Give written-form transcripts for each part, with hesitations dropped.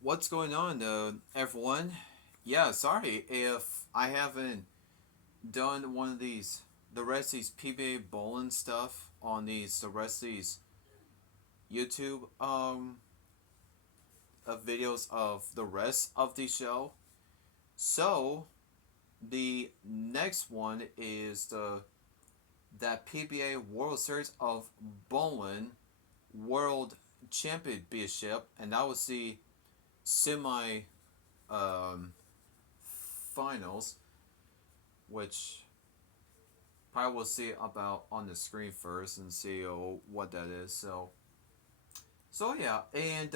What's going on, everyone? Yeah, sorry if I haven't done one of these, the rest of these PBA bowling stuff on the rest of these YouTube videos of the rest of the show. So the next one is the that PBA World Series of Bowling World Championship, and that was the semi um, finals, which probably we'll see about on the screen first and see what that is. So yeah, and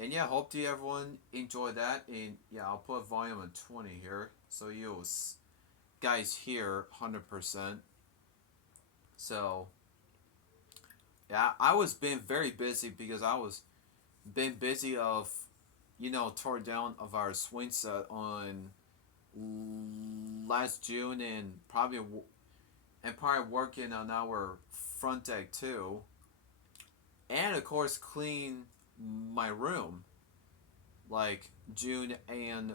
yeah, hope to everyone enjoy that. And yeah, I'll put volume on 20 here so you guys hear 100%. So yeah, I was being very busy because I was been busy of tore down of our swing set on last June and probably working on our front deck too, and of course clean my room like June and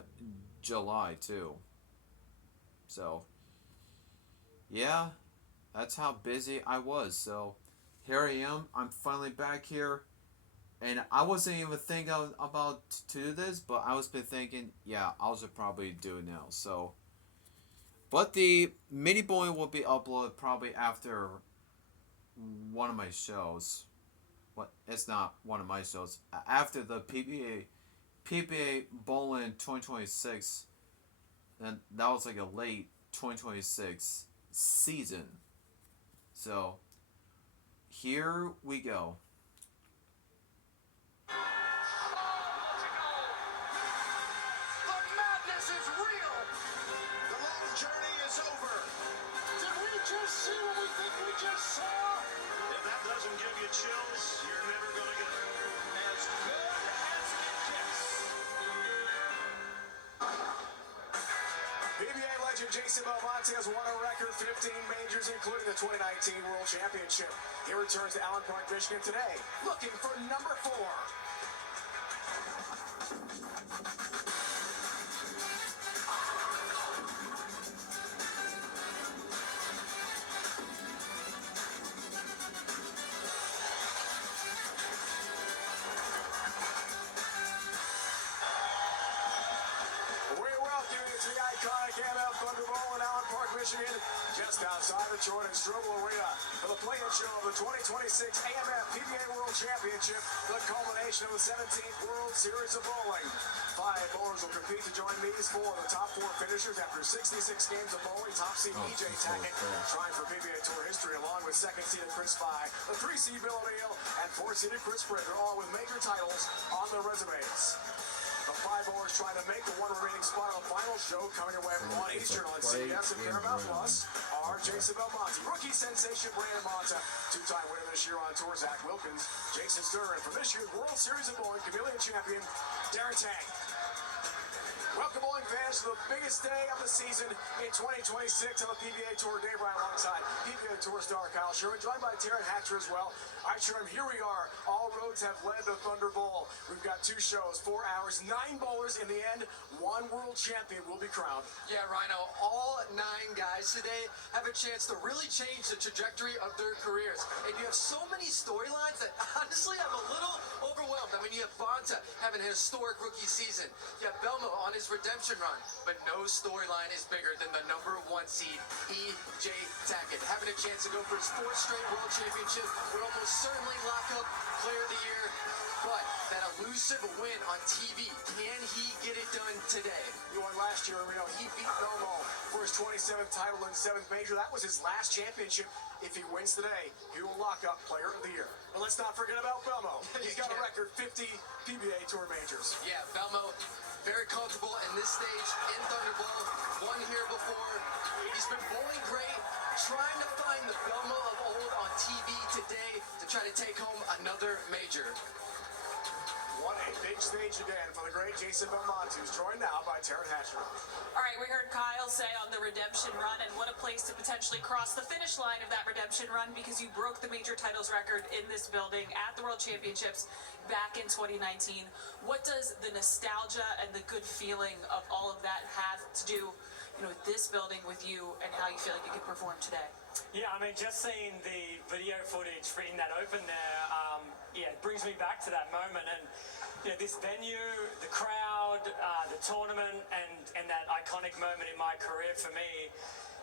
July too. So yeah, that's how busy I was. So here I am. I'm finally back here, and I wasn't even thinking about to do this, but I was been thinking, yeah, I should probably do it now. So, but the mini boy will be uploaded probably after one of my shows. What? It's not one of my shows. After the PBA Bowling 2026, and that was like a late 2026 season. So here we go. The madness is real. The long journey is over. Did we just see what we think we just saw? If that doesn't give you chills, you're never going to get it. As good as it gets. PBA legend Jason Belmonte has won a record 15 majors, including the 2019 World Championship. He returns to Allen Park, Michigan today, looking for number 4. We welcome you to the iconic MF Thunderbowl in Allen Park, Michigan, just outside the Jordan Strobel Arena for the play-in show of the 2026 AMF PBA World Championship, the culmination of the 17th World Series of Bowling. 5 bowlers will compete to join these 4, the top 4 finishers after 66 games of bowling. Top seed EJ Tackett trying for PBA Tour history, along with second seeded Chris Spy, the 3 seed Bill O'Neill, and 4 seeded Chris Bridger, all with major titles on their resumes. The 5 bowlers trying to make the one remaining spot on the final show, coming your way from 1 Eastern on CBS and Paramount Plus, are Jason Belmonte, rookie sensation Brandon Monta, 2-time winner this year on tour Zach Wilkins, Jason Stern, and from this year's World Series of Bowling, chameleon champion Darren Tang. Welcome, bowling fans, to the biggest day of the season in 2026 on the PBA Tour. Dave Ryan alongside PBA Tour star Kyle Sherman, joined by Taryn Hatcher as well. All right, Sherman, here we are. All roads have led to Thunder Bowl. We've got 2 shows, 4 hours, 9 bowlers. In the end, 1 world champion will be crowned. Yeah, Rhino, all 9 guys today have a chance to really change the trajectory of their careers. And you have so many storylines that honestly I'm a little overwhelmed. I mean, you have Bonta having a historic rookie season. You have Belmo on his redemption run. But no storyline is bigger than the number 1 seed, EJ Tackett. Having a chance to go for his 4th straight world championship would almost certainly lock up player of the year. But that elusive win on TV, can he get it done today? He won last year, and he beat Belmo for his 27th title and 7th major. That was his last championship. If he wins today, he will lock up player of the year. And let's not forget about Belmo. He's got a record 50 PBA Tour majors. Yeah, Belmo, very comfortable in this stage in Thunderbowl. Won here before. He's been bowling great, trying to find the Belmo of old on TV today to try to take home another major. What a big stage again for the great Jason Belmonte, who's joined now by Taryn Hatcher. All right, we heard Kyle say on the redemption run, and what a place to potentially cross the finish line of that redemption run, because you broke the major titles record in this building at the World Championships back in 2019. What does the nostalgia and the good feeling of all of that have to do, with this building, with you, and how you feel like you can perform today? Yeah, I mean, just seeing the video footage in that open there, it brings me back to that moment. And this venue, the crowd, the tournament, and that iconic moment in my career for me,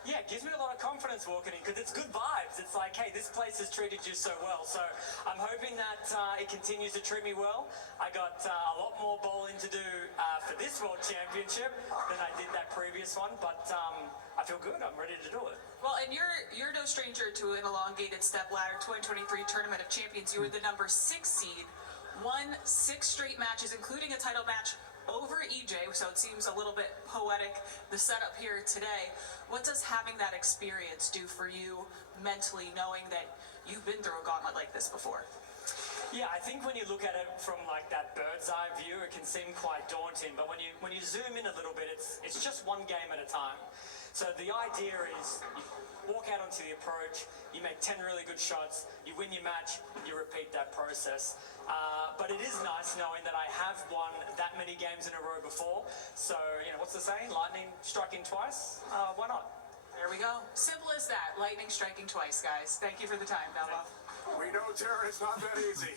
it gives me a lot of confidence walking in, because it's good vibes. It's like, hey, this place has treated you so well. So I'm hoping that it continues to treat me well. I got a lot more bowling to do for this World Championship than I did that previous one, but I feel good. I'm ready to do it. Well, and you're no stranger to an elongated step ladder 2023 Tournament of Champions. You were the number 6 seed, won 6 straight matches, including a title match over EJ, so it seems a little bit poetic, the setup here today. What does having that experience do for you mentally, knowing that you've been through a gauntlet like this before? Yeah, I think when you look at it from like that bird's eye view, it can seem quite daunting. But when you zoom in a little bit, it's just one game at a time. So the idea is you walk out onto the approach, you make 10 really good shots, you win your match, you repeat that process. But it is nice knowing that I have won that many games in a row before. So, what's the saying? Lightning striking twice? Why not? There we go. Simple as that. Lightning striking twice, guys. Thank you for the time, Belmo. We know, Taryn, it's not that easy.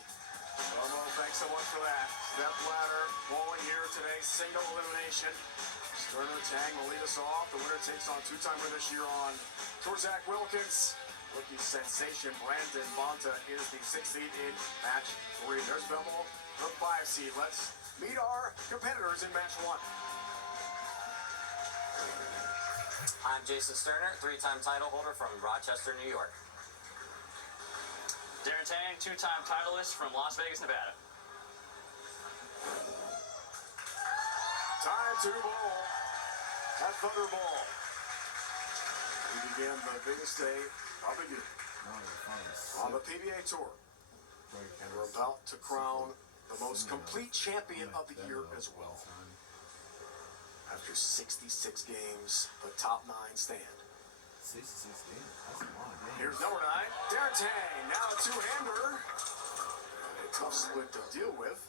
Belmo, thanks so much for that. Step ladder, bowling here today, single elimination. Sterner Tang will lead us off. The winner takes on two-timer this year on Tour Zach Wilkins. Rookie sensation Brandon Bonta is the 6th seed in match 3. There's Belmo, the 5 seed. Let's meet our competitors in match 1. I'm Jason Sterner, 3-time title holder from Rochester, New York. Darren Tang, 2-time titleist from Las Vegas, Nevada. Time to bowl at Thunder Bowl. We begin the biggest day of the year on the PBA Tour. And we're about to crown the most complete champion of the year as well. After 66 games, the top 9 stand. 66 games. That's a lot of games. Here's number 9, Darren Tang. Now a two-hander. And a tough split to deal with.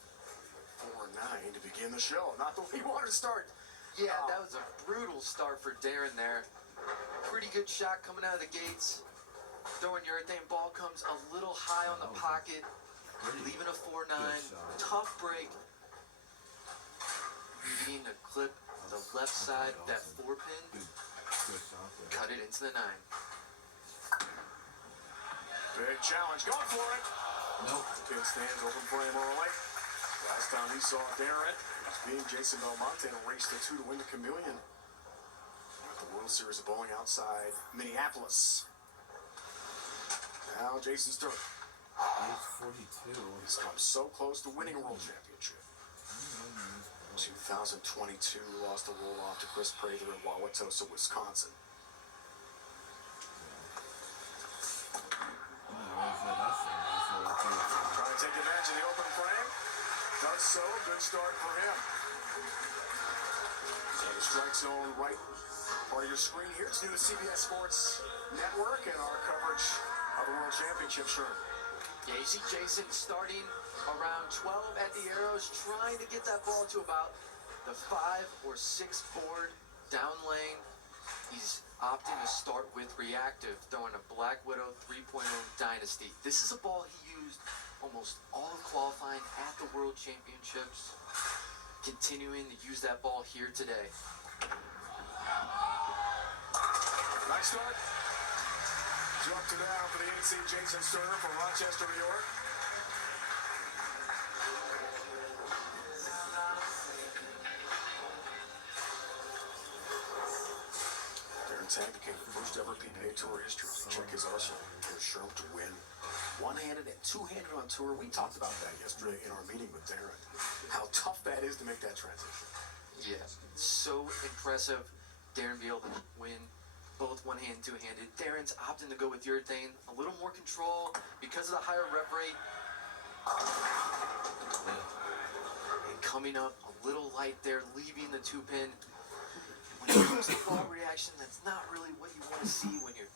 4-9 to begin the show. Not the way you wanted to start. Yeah, that was a brutal start for Darren there. Pretty good shot coming out of the gates. Throwing urethane, ball comes a little high on the pocket, leaving a 4-9. Tough break. Needing to clip the left side of that 4-pin. Cut it into the 9. Big challenge. Going for it. Nope. Pin stands open for him early. Last time we saw Darren, it was being Jason Belmonte in a race to 2 to win the Chameleon at the World Series of Bowling outside Minneapolis. Now Jason Sterner. Age 42. He's come so close to winning a World Championship. 2022 lost the roll-off to Chris Prather in Wauwatosa, Wisconsin. Trying to take advantage of the open frame. Does so. Good start for him. So the strike zone right part of your screen here. It's new to CBS Sports Network and our coverage of the World Championship shirt. Yeah, you see Jason starting around 12 at the arrows, trying to get that ball to about the 5 or 6 board down lane. He's opting to start with reactive, throwing a Black Widow 3.0 Dynasty. This is a ball he used almost all of qualifying at the World Championships. Continuing to use that ball here today. Nice start. Jump to down for the 8th seed Jason Sterner from Rochester, New York. Darren Tang became the first ever PBA Tour history to check his arsenal. Here's Sherm to win one-handed and two-handed on tour. We talked about that yesterday in our meeting with Darren. How tough that is to make that transition. Yeah, so impressive. Darren be able to win both one-hand, two-handed. Darren's opting to go with urethane. A little more control because of the higher rep rate. coming up a little light there, leaving the 2-pin. When you lose the ball reaction, that's not really what you want to see. When you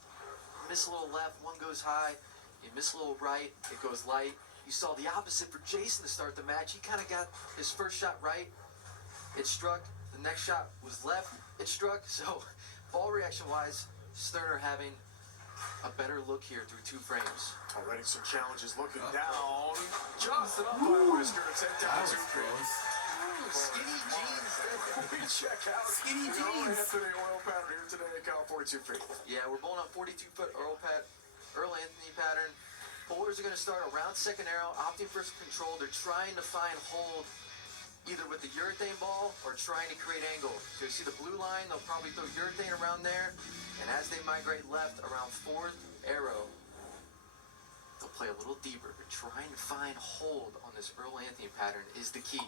miss a little left, one goes high, you miss a little right, it goes light. You saw the opposite for Jason to start the match. He kind of got his first shot right, it struck. The next shot was left, it struck. So ball reaction wise, Sterner having a better look here through 2 frames. Already some challenges looking down. Just up by Whisker. Take down That was 2 pin. close. Skinny jeans. We check out Skinny the jeans. Anthony oil pattern here today at Cal 42 feet. Yeah, we're bowling on 42-foot Earl Anthony pattern. Bowlers are going to start around second arrow, opting for control. They're trying to find hold either with the urethane ball or trying to create angle. So you see the blue line, they'll probably throw urethane around there. And as they migrate left around 4th arrow, they'll play a little deeper. But trying to find hold on this Earl Anthony pattern is the key.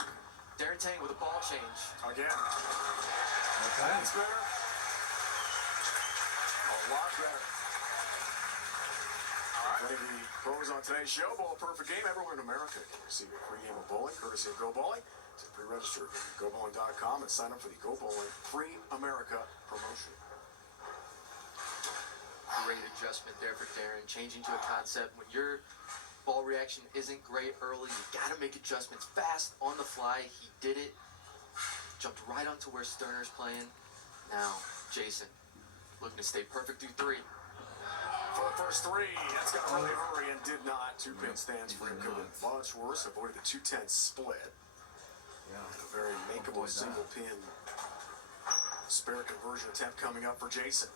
Darren Tang with a ball change. Again. Okay. That's better. A lot better. All right. One of the pros on today's show, Bowl a Perfect Game. Everyone in America can receive a free game of bowling, courtesy of Go Bowling. To pre-register at GoBowling.com and sign up for the Go Bowling Free America promotion. Great adjustment there for Darren, changing to a concept. When your ball reaction isn't great early, you got to make adjustments fast on the fly. He did it. Jumped right onto where Sterner's playing. Now, Jason, looking to stay perfect through 3. For the first 3, that's got to really hurry and did not. 2-pin stands for him. Could have been much worse. Avoided the 2-10 split. Yeah. A very makeable Avoid that. single pin spare conversion attempt coming up for Jason.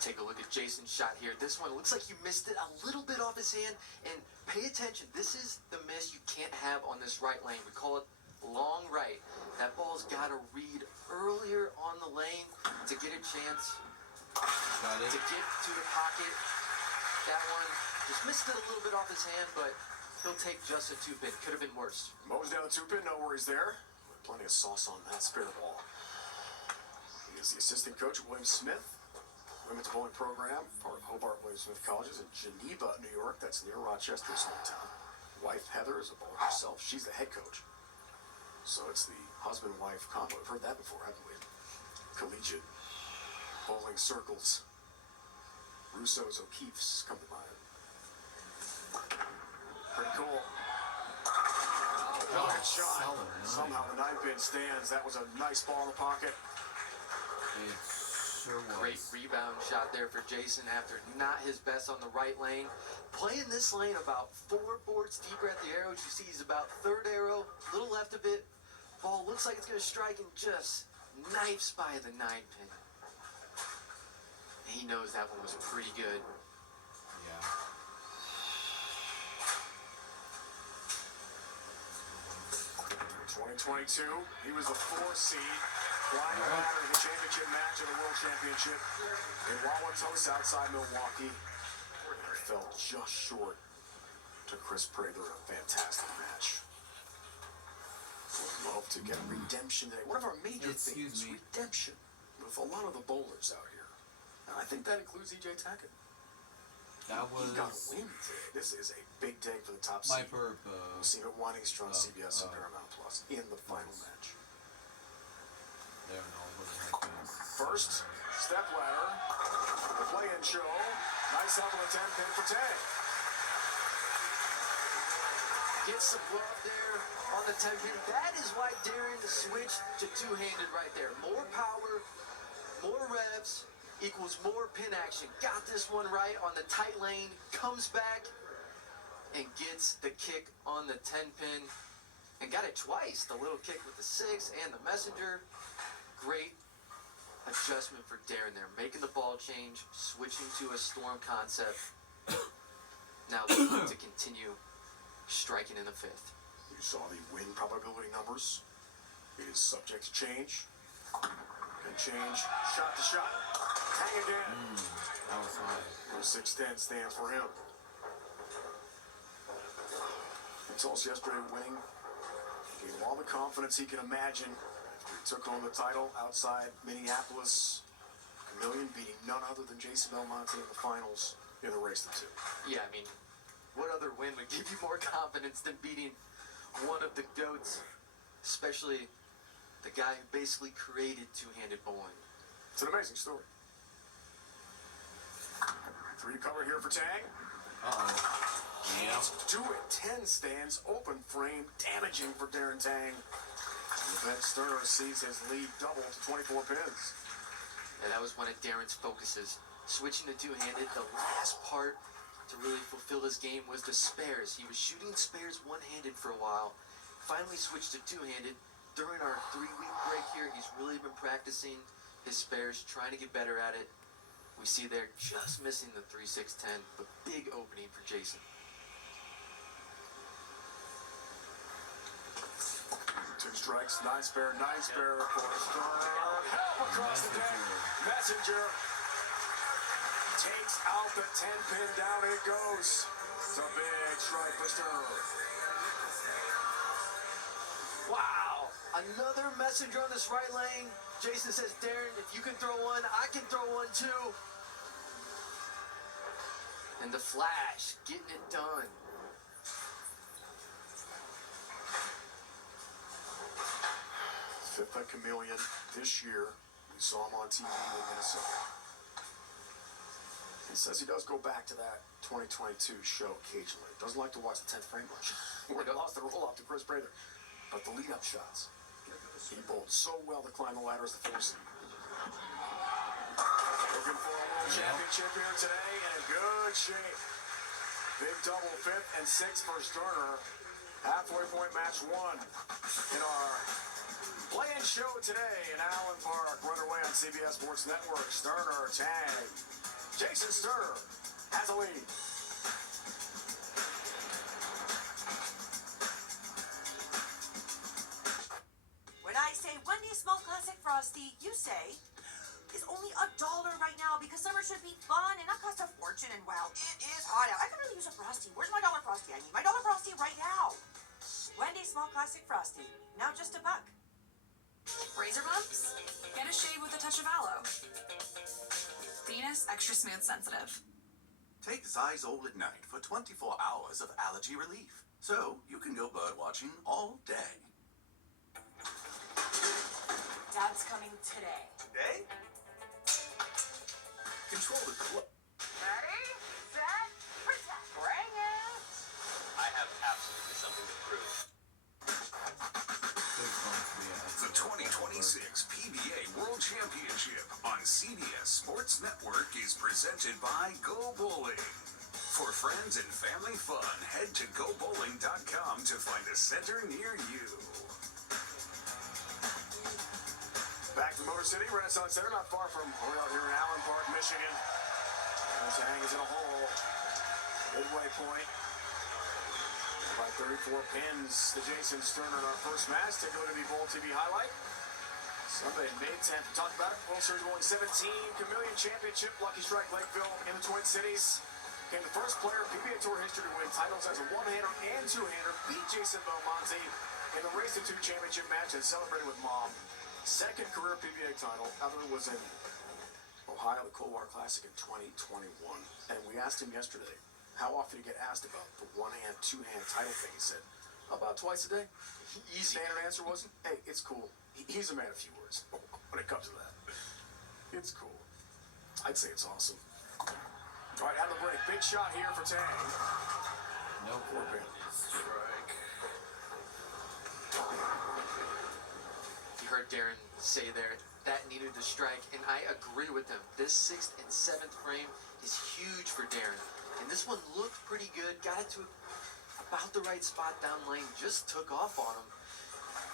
Take a look at Jason's shot here. This one looks like you missed it a little bit off his hand. And pay attention, this is the miss you can't have on this right lane. We call it long right. That ball's got to read earlier on the lane to get a chance Got it. to get to the pocket. That one just missed it a little bit off his hand, but he'll take just a 2-pin. Could have been worse. Mows down the 2-pin, no worries there. Plenty of sauce on that spare ball. He is the assistant coach of William Smith Women's Bowling Program, part of Hobart William Smith Colleges in Geneva, New York. That's near Rochester's hometown. Wife Heather is a bowler herself. She's the head coach. So it's the husband-wife combo. We've heard that before, haven't we? Collegiate bowling circles. Russo's, O'Keefe's come to mind. Pretty cool. Good shot. solid nine. Somehow the 9-pin stands. That was a nice ball in the pocket. It sure was. Great rebound shot there for Jason after not his best on the right lane. Playing this lane about 4 boards deeper at the arrow. As you see, he's about 3rd arrow, a little left of it. Ball looks like it's going to strike and just knifes by the 9-pin. He knows that one was pretty good. Yeah. 2022, he was the 4th seed, flying the ladder in the championship match of the World Championship in Wauwatosa outside Milwaukee. He fell just short to Chris Prather in a fantastic match. Would love to get redemption today. One of our major Excuse things, me. redemption, with a lot of the bowlers out here. And I think that includes E.J. Tackett. That He got a was win today. This is a big day for the top my seed. burp. We'll see it at One Eastern on CBS and Paramount Plus in the final match. There, no, it wasn't like this. First, step ladder, the play-in show. Nice help on the 10-pin for Tang. Gets some love there on the 10-pin. That is why Darren switched to 2-handed right there. More power, more revs, equals more pin action. Got this one right on the tight lane, comes back and gets the kick on the 10-pin and got it twice. The little kick with the 6 and the messenger. Great adjustment for Darren there, making the ball change, switching to a storm concept. Now looking to continue striking in the 5th. You saw the win probability numbers. It is subject to change. Can change shot to shot. Tang again. That was high. The 6-10 stands for him. He told us yesterday winning gave him all the confidence he can imagine after he took home the title outside Minneapolis. Chameleon beating none other than Jason Belmonte in the finals in the race to 2. Yeah, I mean, what other win would give you more confidence than beating one of the GOATs, especially the guy who basically created two-handed bowling. It's an amazing story. 3 to cover here for Tang. Can't do it. 10 stands, open frame, damaging for Darren Tang. And then Sterner sees his lead double to 24 pins. And that was one of Darren's focuses. Switching to two-handed, the last part to really fulfill his game was the spares. He was shooting spares one-handed for a while. Finally switched to two-handed. During our 3-week break here, he's really been practicing his spares, trying to get better at it. We see there just missing the 3-6-10, but big opening for Jason. 2 strikes, 9 spare for Sterner. Help across the deck. Messenger takes out the 10-pin. Down it goes. It's a big strike for Sterner. Wow! Another messenger on this right lane. Jason says, Darren, if you can throw one, I can throw one too. And the Flash, getting it done. Fifth at Chameleon this year. We saw him on TV in Minnesota. He says he does go back to that 2022 show occasionally. Doesn't like to watch the 10th frame much. Where he lost the roll-off to Chris Prather. But the lead-up shots, he bowled so well to climb the ladder as the 4th seed. Looking for a world championship here today and in good shape. Big double 5th and 6th for Sterner. Halfway point match 1 in our play-in show today in Allen Park. We're underway on CBS Sports Network. Sterner, Tang. Jason Sterner has a lead. When I say Wendy's Small Classic Frosty, you say it's only $1 right now because summer should be fun and not cost a fortune. And wow, it is hot out. I could really use a Frosty. Where's my $1 Frosty? I need my $1 Frosty right now. Wendy's Small Classic Frosty, now just $1. Razor bumps? Get a shave with a touch of aloe. Venus Extra Smooth Sensitive. Take Zyzol at night for 24 hours of allergy relief. So you can go bird watching all day. Dad's coming today. Today? Control the clock. Ready, set, protect. Bring it. I have absolutely something to prove. The 2026 PBA World Championship on CBS Sports Network is presented by Go Bowling. For friends and family fun, head to GoBowling.com to find a center near you. Back to Motor City Renaissance Center, not far from we're out here in Allen Park, Michigan. Tang is in a hole. Midway point. By 34 pins to Jason Sterner in our first match. Take a look at the Bowl TV highlight. Sunday, May 10th. We talked about it. World Series Bowling 17 Chameleon Championship. Lucky Strike Lakeville in the Twin Cities. Became the first player in PBA Tour history to win titles as a one-hander and two-hander. Beat Jason Belmonte in the Race to 2 championship match and celebrated with Mom. Second career PBA title ever was in Ohio, the Coldwater Classic in 2021. And we asked him yesterday, how often you get asked about the one-hand, two-hand title thing. He said, about twice a day. Easy. Standard answer was, hey, it's cool. He's a man of few words when it comes to that. It's cool. I'd say it's awesome. All right, out of the break. Big shot here for Tang. No Four quarter. pin. Strike. You heard Darren say there, that needed to strike, and I agree with him. This 6th and 7th frame is huge for Darren. And this one looked pretty good, got it to about the right spot down lane, just took off on him.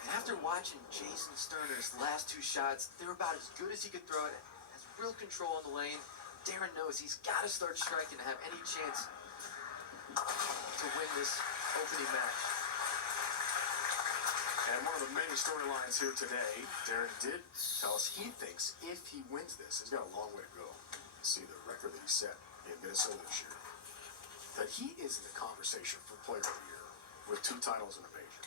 And after watching Jason Sterner's last 2 shots, they were about as good as he could throw it, has real control on the lane. Darren knows he's got to start striking to have any chance to win this opening match. And one of the many storylines here today, Darren did tell us he thinks if he wins this, he's got a long way to go. See the record that he set in Minnesota this year. That he is in the conversation for Player of the Year with 2 titles in a major.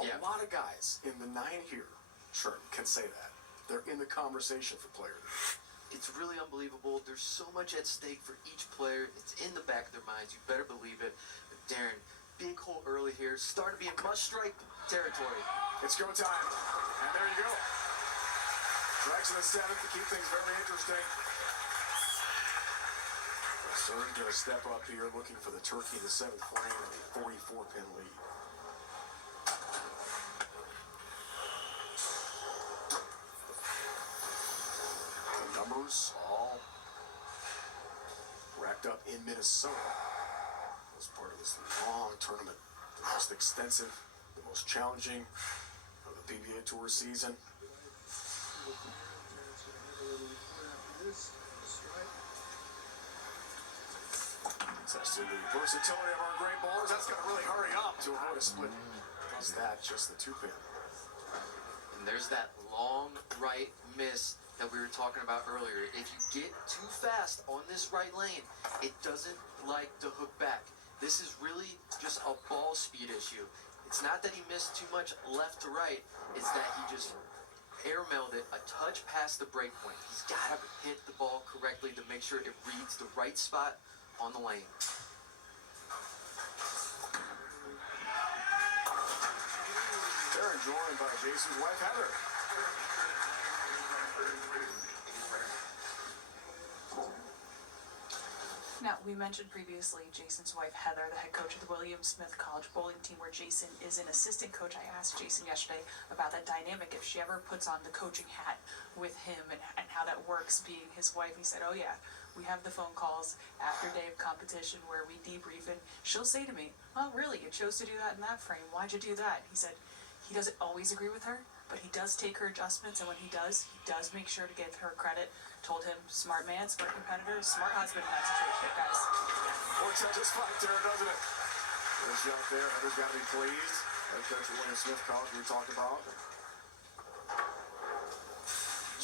A lot of guys in the 9 here, sure, can say that. They're in the conversation for Player of the Year. It's really unbelievable. There's so much at stake for each player. It's in the back of their minds. You better believe it. But Darren, big hole early here. Start to be in must-strike territory. It's go time. And there you go. Strikes in the 7th to keep things very interesting. Stern's going to step up here looking for the turkey in the 7th frame and a 44-pin lead. The numbers all racked up in Minnesota as part of this long tournament. The most extensive, the most challenging of the PBA Tour season. Testing the versatility of our great bowlers. That's going to really hurry up to avoid a split. Does that, just the 2-pin. And there's that long right miss that we were talking about earlier. If you get too fast on this right lane, it doesn't like to hook back. This is really just a ball speed issue. It's not that he missed too much left to right, it's that he just airmailed it a touch past the break point. He's got to hit the ball correctly to make sure it reads the right spot on the lane. Darren joined by Jason's wife, Heather. Now, we mentioned previously Jason's wife, Heather, the head coach of the William Smith College bowling team, where Jason is an assistant coach. I asked Jason yesterday about that dynamic, if she ever puts on the coaching hat with him and how that works being his wife. He said, oh yeah, we have the phone calls after day of competition where we debrief, and she'll say to me, oh really, you chose to do that in that frame, why'd you do that? He said he doesn't always agree with her, but he does take her adjustments, and when he does make sure to give her credit. Told him, smart man, smart competitor, smart husband in that situation, guys. Works out just fine there, doesn't it? Good shot there. Heather's got to be pleased. Head coach at William Smith College we talked about.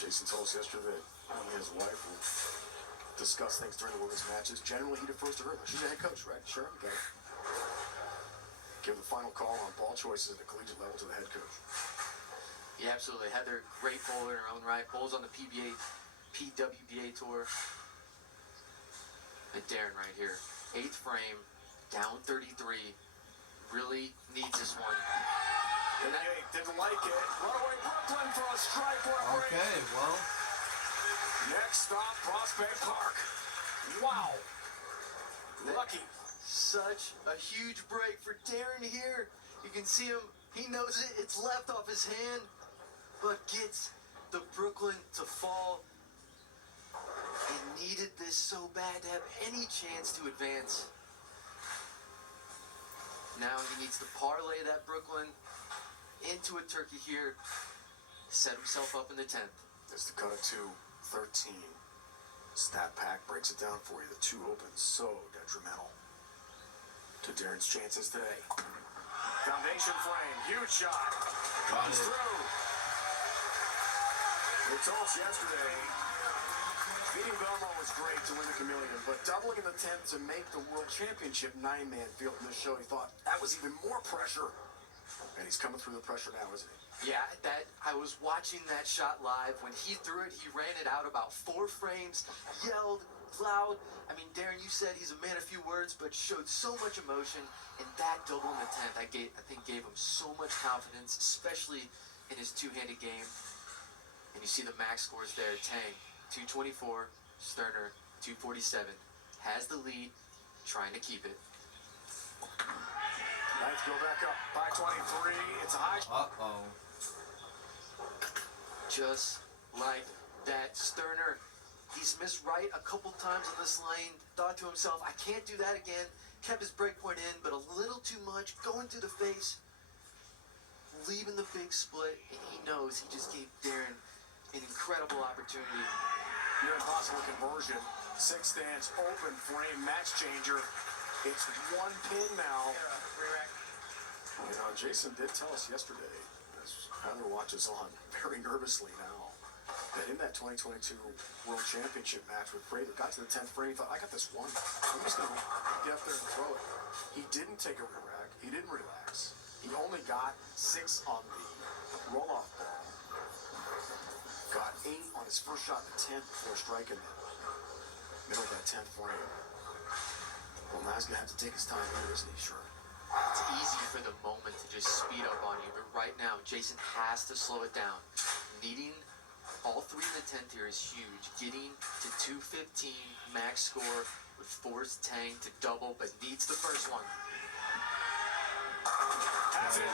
Jason told us yesterday that he and his wife will discuss things during the women's matches. Generally, he defers to her. She's a head coach, right? Sure, we got to give the final call on ball choices at the collegiate level to the head coach. Yeah, absolutely. Heather, great bowler in her own right. Bowls on the PWBA tour. And Darren right here, 8th frame, down 33, really needs this one. And that didn't like it. Runaway Brooklyn for a strike. What a break. Okay, well. Next stop, Prospect Park. Wow. Lucky. Such a huge break for Darren here. You can see him, he knows it, it's left off his hand, but gets the Brooklyn to fall. He needed this so bad to have any chance to advance. Now he needs to parlay that Brooklyn into a turkey here, set himself up in the 10th. It's the cut of 2, 13. Stat pack breaks it down for you. The 2 opens so detrimental to Darren's chances today. Foundation frame, huge shot. Comes through. We told us yesterday, beating Belmont was great to win the Chameleon, but doubling in the 10th to make the World Championship 9-man field in this show, he thought that was even more pressure. And he's coming through the pressure now, isn't he? Yeah, I was watching that shot live. When he threw it, he ran it out about 4 frames, yelled loud. I mean, Darren, you said he's a man of few words, but showed so much emotion. And that double in the 10th, I think gave him so much confidence, especially in his two-handed game. And you see the max scores there. Tang, 224, Sterner, 247. Has the lead, trying to keep it. Knights go back up by 23. It's a high. Uh-oh. Just like that, Sterner, he's missed right a couple times in this lane. Thought to himself, I can't do that again. Kept his breakpoint in, but a little too much, going through the face, leaving the big split, and he knows he just gave Darren an incredible opportunity. Near impossible conversion. 6 stands, open frame, match changer. It's 1 pin now. You know, Jason did tell us yesterday, as Heather watches on very nervously now, that in that 2022 World Championship match with Prather, got to the 10th frame, he thought, I got this one. I'm just going to get up there and throw it. He didn't take a re-rack. He didn't relax. He only got 6 on the roll-off ball. Got 8 on his first shot in the 10th before striking the middle of that 10th frame. Well, now he's going to have to take his time here, isn't he? Sure. It's easy for the moment to just speed up on you, but right now, Jason has to slow it down. Needing all 3 in the 10th here is huge. Getting to 215 max score would force Tang to double, but needs the first one. That's it.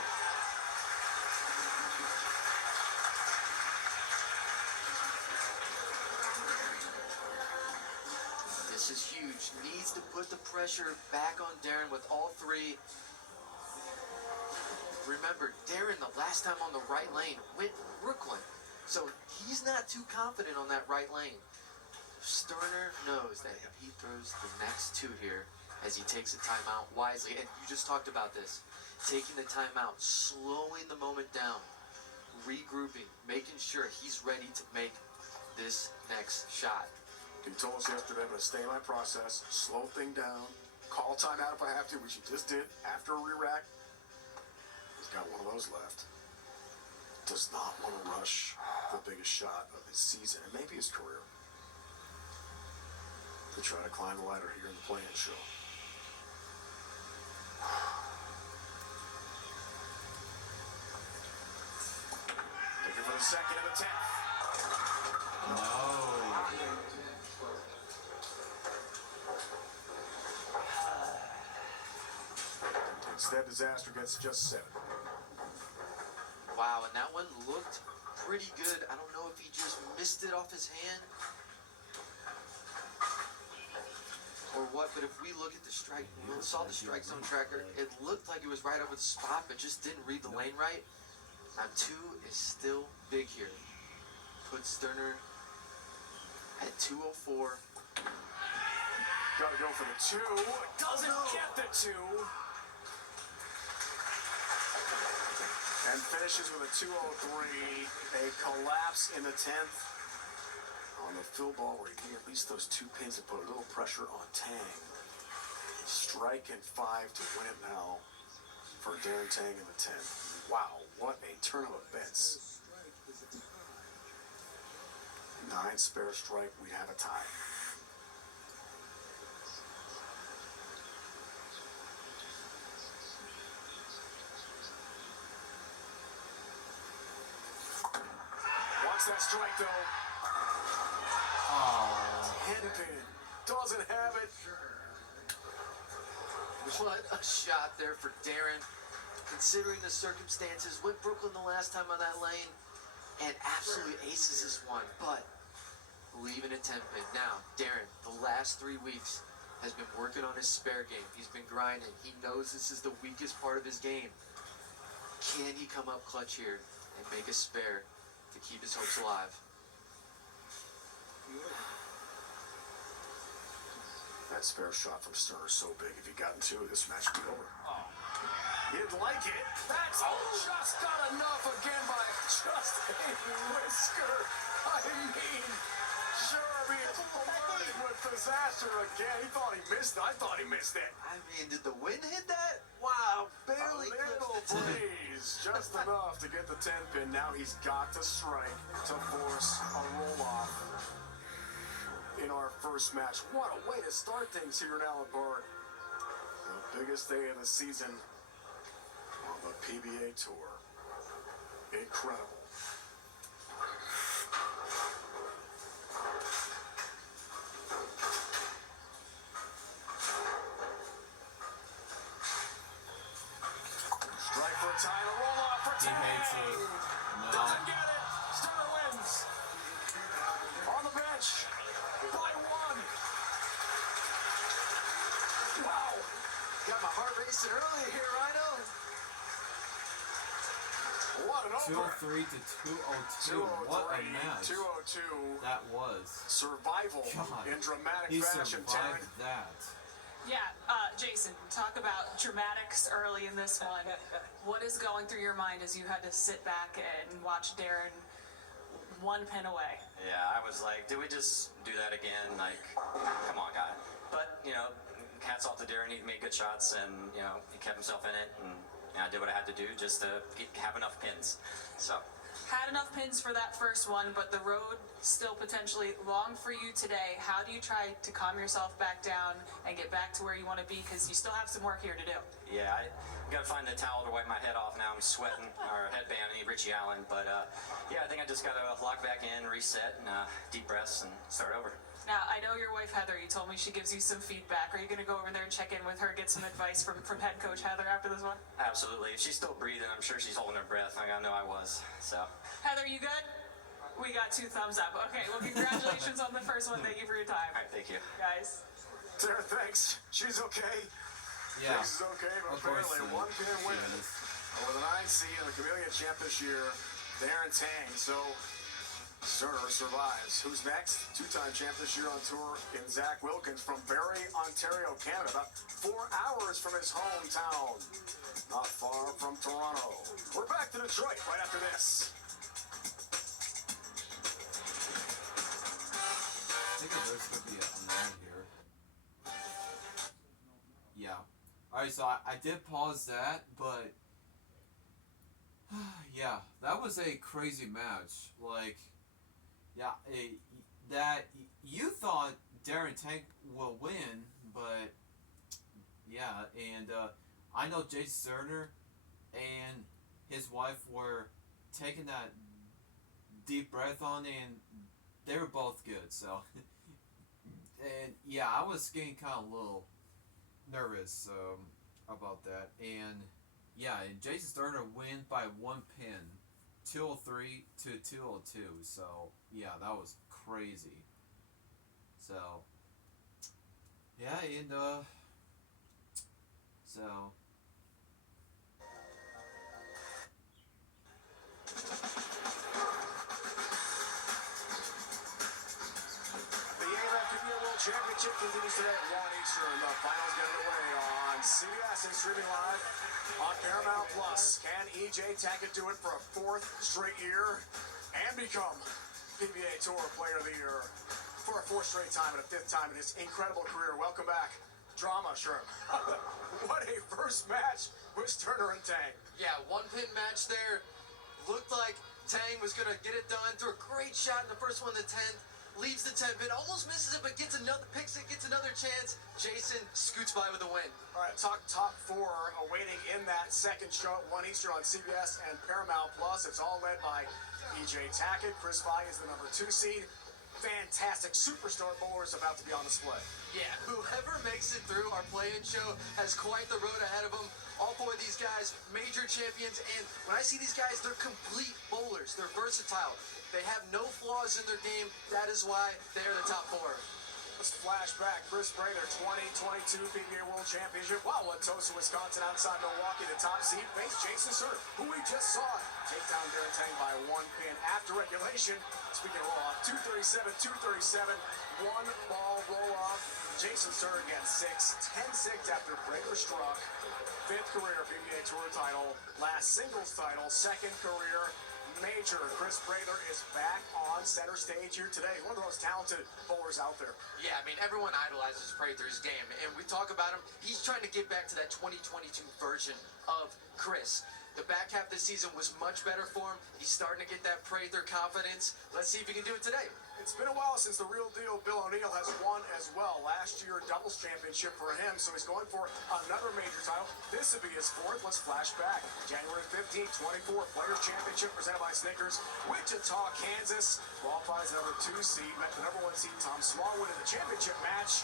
This is huge. Needs to put the pressure back on Darren with all 3. Remember, Darren, the last time on the right lane, went Brooklyn. So he's not too confident on that right lane. Sterner knows that if he throws the next 2 here, as he takes a timeout wisely, and you just talked about this, taking the timeout, slowing the moment down, regrouping, making sure he's ready to make this next shot. He told us yesterday, I'm going to stay in my process, slow thing down, call timeout if I have to, which he just did after a re-rack. He's got one of those left. Does not want to rush the biggest shot of his season, and maybe his career, to try to climb the ladder here in the play-in show. Looking for the second and the 10th. Instead, Disaster gets just 7. Wow, and that one looked pretty good. I don't know if he just missed it off his hand or what, but if we look at the strike, we saw the strike zone tracker, it looked like it was right over the spot, but just didn't read the lane right. Now 2 is still big here. Put Sterner at 204. Gotta go for the 2. Doesn't get the 2. And finishes with a 203. A collapse in the 10th. On the fill ball where he can get at least those 2 pins and put a little pressure on Tang. Strike in 5 to win it now for Darren Tang in the 10th. Wow, what a turn of events. 9 spare strike, we have a tie. Watch that strike though. Oh. 10 pin. Doesn't have it. What a shot there for Darren. Considering the circumstances, went Brooklyn the last time on that lane, and absolute aces this one, but leaving a 10 pin. Now, Darren, the last 3 weeks, has been working on his spare game. He's been grinding. He knows this is the weakest part of his game. Can he come up clutch here and make a spare to keep his hopes alive? That spare shot from Sterner so big. If he got into it, this match would be over. Oh. He didn't like it. That's just not enough again by just a whisker. I mean, Jeremy flirting with Disaster again. He thought he missed it. I thought he missed it. I mean, did the wind hit that? Wow, barely. A little breeze, just enough to get the 10 pin. Now he's got to strike to force a roll-off in our first match. What a way to start things here in Allen Park. The biggest day of the season on the PBA Tour. Incredible. Strike for a tie and a roll-off for He Tang. hates it. No. Doesn't get it. Sterner wins. On the bench by 1. Wow. Got my heart racing early here, Rhino. What an over. 203 to 202. What a match 202. that was. Survival God, in dramatic he fashion. survived that. Yeah, Jason, talk about dramatics early in this one. What is going through your mind as you had to sit back and watch Darren 1 pin away? Yeah, I was like, did we just do that again? Like, come on, guy. But, you know, hats off to Darren. He made good shots, and, you know, he kept himself in it, and I did what I had to do just to have enough pins. So, Had enough pins for that first one, but the road still potentially long for you today. How do you try to calm yourself back down and get back to where you want to be? Because you still have some work here to do. Yeah, I gotta find the towel to wipe my head off now. I'm sweating, or headband. I need Richie Allen. But yeah, I think I just gotta lock back in, reset, and deep breaths, and start over. Now, I know your wife, Heather, you told me she gives you some feedback. Are you going to go over there and check in with her, get some advice from head coach Heather after this one? Absolutely. If she's still breathing, I'm sure she's holding her breath. I know I was. So. Heather, you good? We got 2 thumbs up. Okay, well, congratulations on the first one. Thank you for your time. All right, thank you. Guys. Tara, thanks. She's okay. Yeah. She's okay, but Of course, apparently one pin win she is. over the 9 seed and the Chameleon champ this year, Darren Tang. So Cerner survives. Who's next? 2-time champ this year on tour in Zach Wilkins from Barrie, Ontario, Canada. About 4 hours from his hometown. Not far from Toronto. We're back to Detroit right after this. I think there's going to be a line here. Yeah. Alright, so I did pause that, but yeah, that was a crazy match. Like, yeah, that you thought Darren Tank will win, but yeah, and I know Jason Cerner and his wife were taking that deep breath on, and they were both good. So, and yeah, I was getting kind of a little nervous about that, and yeah, and Jason Cerner win by 1 pin. 203 to 202, so yeah, that was crazy. So yeah, and so The AMF PBA World Championship continues today at 1 Eastern. The finals get underway on CBS and streaming live on Paramount Plus. Can EJ Tackett do it for a 4th straight year and become PBA Tour Player of the Year for a 4th straight time and a 5th time in his incredible career? Welcome back, Drama Shrimp. What a first match with Turner and Tang. Yeah, 1-pin match there. Looked like Tang was going to get it done. Threw a great shot in the first one, the 10th. Leaves the 10-pin, almost misses it, but gets another, picks it, gets another chance. Jason scoots by with a win. All right, top 4 awaiting in that second show at 1 Eastern on CBS and Paramount Plus. It's all led by EJ Tackett. Chris Fye is the number 2 seed. Fantastic superstar bowlers about to be on display. Yeah, whoever makes it through our play-in show has quite the road ahead of them. All 4 of these guys, major champions, and when I see these guys, they're complete bowlers. They're versatile. They have no flaws in their game. That is why they are the top 4. Let's flash back. Chris Bray, their 2022 PBA World Championship. Wow, Wauwatosa, Wisconsin, outside Milwaukee, the top seed, faced Jason Cerner, who we just saw take down Darren Tang by 1 pin after regulation. Speaking of roll-off, 237, 1 ball roll-off. Jason Cerner again, 10-6 after Bray was struck. 5th career PBA Tour title, last singles title, 2nd career major. Chris Braylor is back on center stage here today. One of the most talented bowlers out there. Yeah, I mean, everyone idolizes Prather's game, and we talk about him. He's trying to get back to that 2022 version of Chris. The back half of the season was much better for him. He's starting to get that Prather confidence. Let's see if he can do it today. It's been a while since the real deal Bill O'Neill has won as well. Last year, doubles championship for him, so he's going for another major title. This will be his 4th. Let's flash back. January 15th, 24, Players Championship presented by Snickers. Wichita, Kansas. Qualifies the number 2 seed. Met the number 1 seed, Tom Smallwood, in the championship match.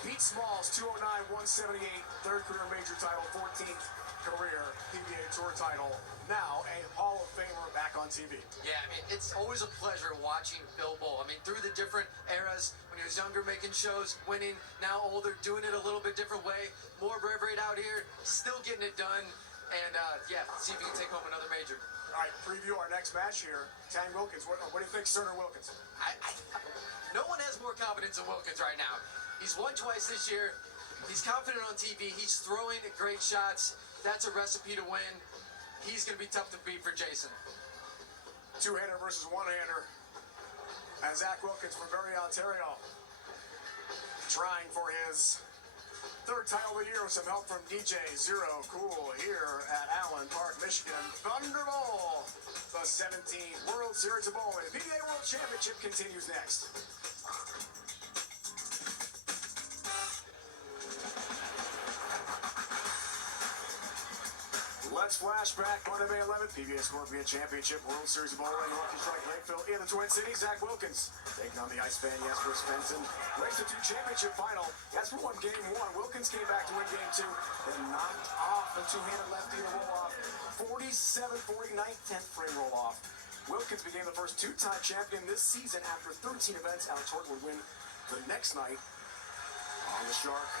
Beat Smalls, 209-178. 3rd career major title, 14th career PBA Tour title. Now a Hall of Famer back on TV. Yeah, I mean, it's always a pleasure watching Bill bowl. I mean, through the different eras, when he was younger making shows, winning, now older, doing it a little bit different way, more rev rate out here, still getting it done, and yeah, see if he can take home another major. All right, preview our next match here. Tang Wilkins, what do you think, Cerner Wilkins? No one has more confidence in Wilkins right now. He's won twice this year. He's confident on TV. He's throwing great shots. That's a recipe to win. He's going to be tough to beat for Jason. 2-hander versus 1-hander. And Zach Wilkins from Barrie, Ontario, trying for his third title of the year with some help from DJ Zero Cool here at Allen Park, Michigan. Thunderball, the 17th World Series of Bowling. The PBA World Championship continues next. Let's flash back Monday, May 11th, PBA Scorpion Championship, World Series of Bowling, Lucky Strike Lakeville in the Twin Cities. Zach Wilkins taking on the Iceman Jesper Svensson. Race to 2 championship final. Jesper won game 1. Wilkins came back to win game 2, then knocked off the two-handed lefty in the roll-off. 47-49, 10th frame roll-off. Wilkins became the first 2-time champion this season after 13 events. Alex Horton would win the next night on the Shark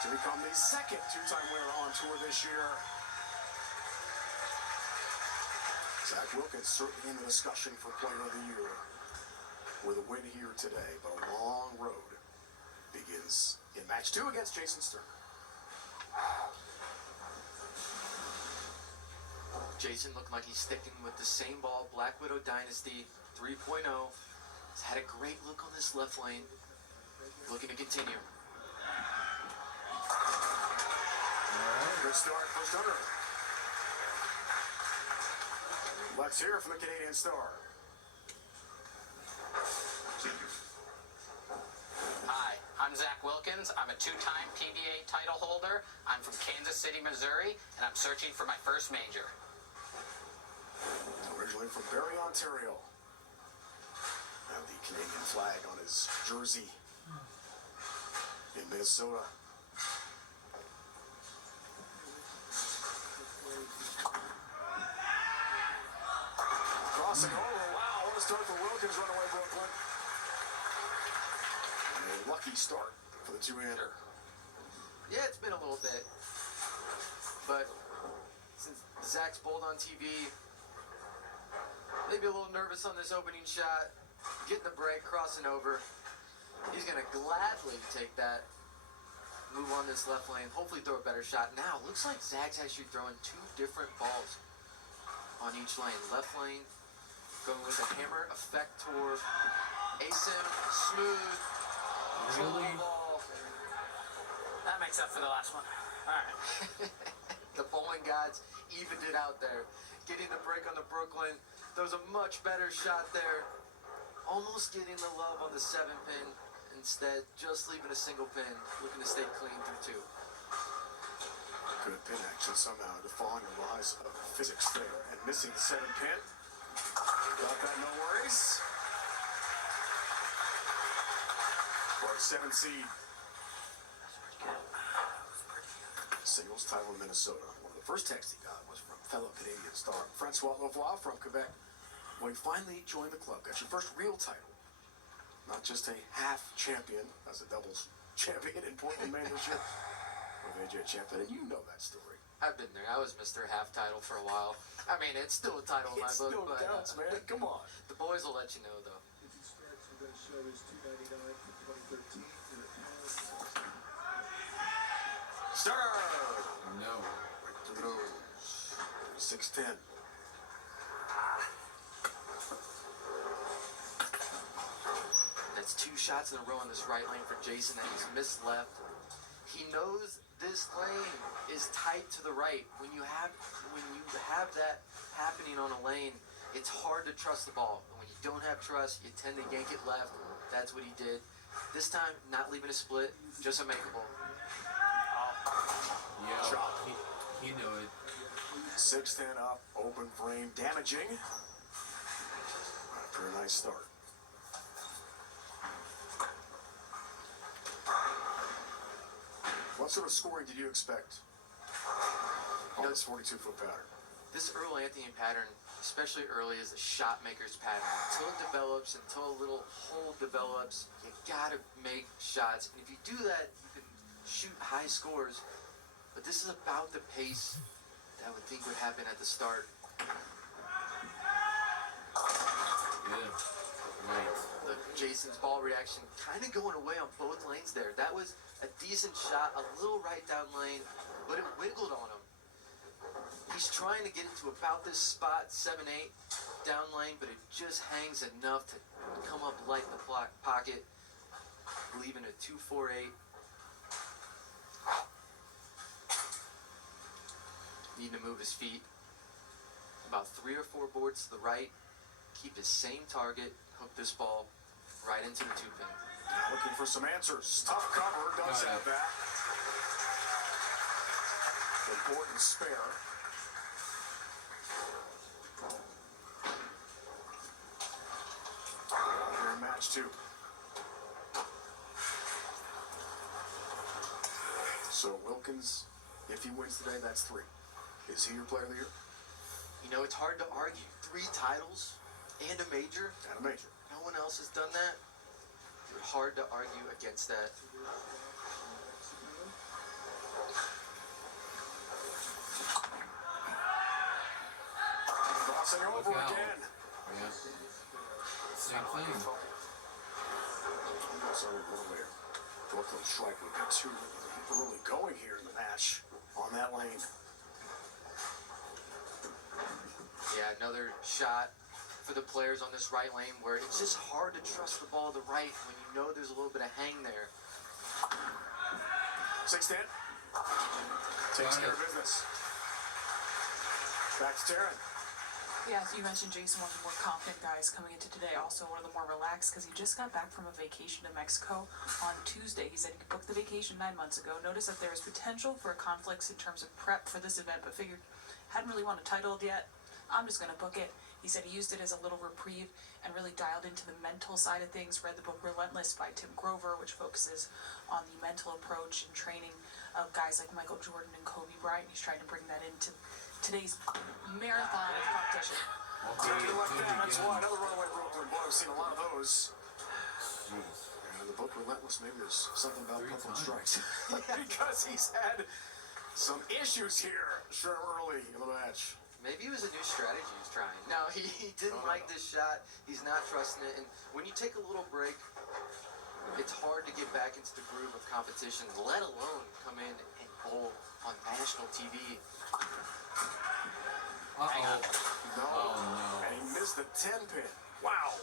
to become the second 2-time winner on tour this year. Zach Wilkins certainly in the discussion for Player of the Year with a win here today, but a long road begins in match 2 against Jason Stern. Jason looking like he's sticking with the same ball, Black Widow Dynasty 3.0. He's had a great look on this left lane, looking to continue. Good start, first under. Let's hear it from the Canadian star. Hi, I'm Zach Wilkins. I'm a 2-time PBA title holder. I'm from Kansas City, Missouri, and I'm searching for my first major. Originally from Barrie, Ontario. And the Canadian flag on his jersey in Minnesota. Crossing over. Wow, what a start for Wilkins, runaway Brooklyn. And a lucky start for the two-hander. Yeah, it's been a little bit, but since Zach's bowled on TV, maybe a little nervous on this opening shot, getting the break, crossing over. He's gonna gladly take that, move on this left lane, hopefully throw a better shot. Now, looks like Zach's actually throwing 2 different balls on each lane. Left lane, going with a hammer effector, ASIM, smooth, Really? ball. That makes up for the last one. All right. The bowling gods evened it out there. Getting the break on the Brooklyn. There was a much better shot there. Almost getting the love on the 7-pin. Instead, just leaving a single pin. Looking to stay clean through 2. Good pin action somehow defying the laws of physics there. And missing the 7-pin. Got that, no worries. For a 7 seed. Singles title in Minnesota. One of the first texts he got was from fellow Canadian star Francois Lavoie from Quebec. When he finally joined the club, got your first real title. Not just a half champion as a doubles champion in Portland, Maine this year. With AJ Champion, and you know that story. I've been there. I was Mr. Half title for a while. I mean, it's still a title in my book, still but counts, man. Come on. The boys will let you know, though. Stir! No. Right to the nose. 6-10. That's 2 shots in a row on this right lane for Jason that he's missed left. He knows this lane is tight to the right. When you have that happening on a lane, it's hard to trust the ball. And when you don't have trust, you tend to yank it left. That's what he did. This time, not leaving a split, just a makeable. Yeah, he knew it. 6-10 up, open frame, damaging. After a nice start. What sort of scoring did you expect on this 42-foot pattern? This Earl Anthony pattern, especially early, is a shot maker's pattern. Until it develops, until a little hole develops, you gotta make shots. And if you do that, you can shoot high scores. But this is about the pace that I would think would happen at the start. Good. Right. Look, Jason's ball reaction kind of going away on both lanes there. That was a decent shot, a little right down lane, but it wiggled on him. He's trying to get it to about this spot, 7-8 down lane, but it just hangs enough to come up light in the pocket, leaving a 2-4-8. needing to move his feet about 3 or 4 boards to the right, keep his same target, hook this ball right into the 2-pin. Looking for some answers. Tough cover, does have that. Important spare. Here in match 2. So Wilkins, if he wins today, that's 3. Is he your player of the year? You know, it's hard to argue. 3 titles and a major. And a major. No one else has done that. It's hard to argue against that. Crossing over again. Yeah. Same thing. So earlier, Brooklyn strike would be too early going here in the match on that lane. Yeah, another shot for the players on this right lane where it's just hard to trust the ball to the right when you know there's a little bit of hang there. 6-10. Takes care of business. Back to Taryn. Yeah, you mentioned Jason, one of the more confident guys coming into today, also one of the more relaxed because he just got back from a vacation to Mexico on Tuesday. He said he booked the vacation 9 months ago, noticed that there was potential for conflicts in terms of prep for this event, but figured hadn't really won a title yet. I'm just going to book it. He said he used it as a little reprieve and really dialed into the mental side of things. Read the book Relentless by Tim Grover, which focuses on the mental approach and training of guys like Michael Jordan and Kobe Bryant. He's trying to bring that into today's marathon competition. That's why another runaway Brooklyn. Boy, I've seen a lot of those. And in the book Relentless, maybe there's something about Brooklyn strikes. Because he's had some issues here early in the match. Maybe it was a new strategy he's trying. No, he didn't like this shot. He's not trusting it. And when you take a little break, it's hard to get back into the groove of competition, let alone come in and bowl on national TV. No. And he missed the 10-pin. Wow.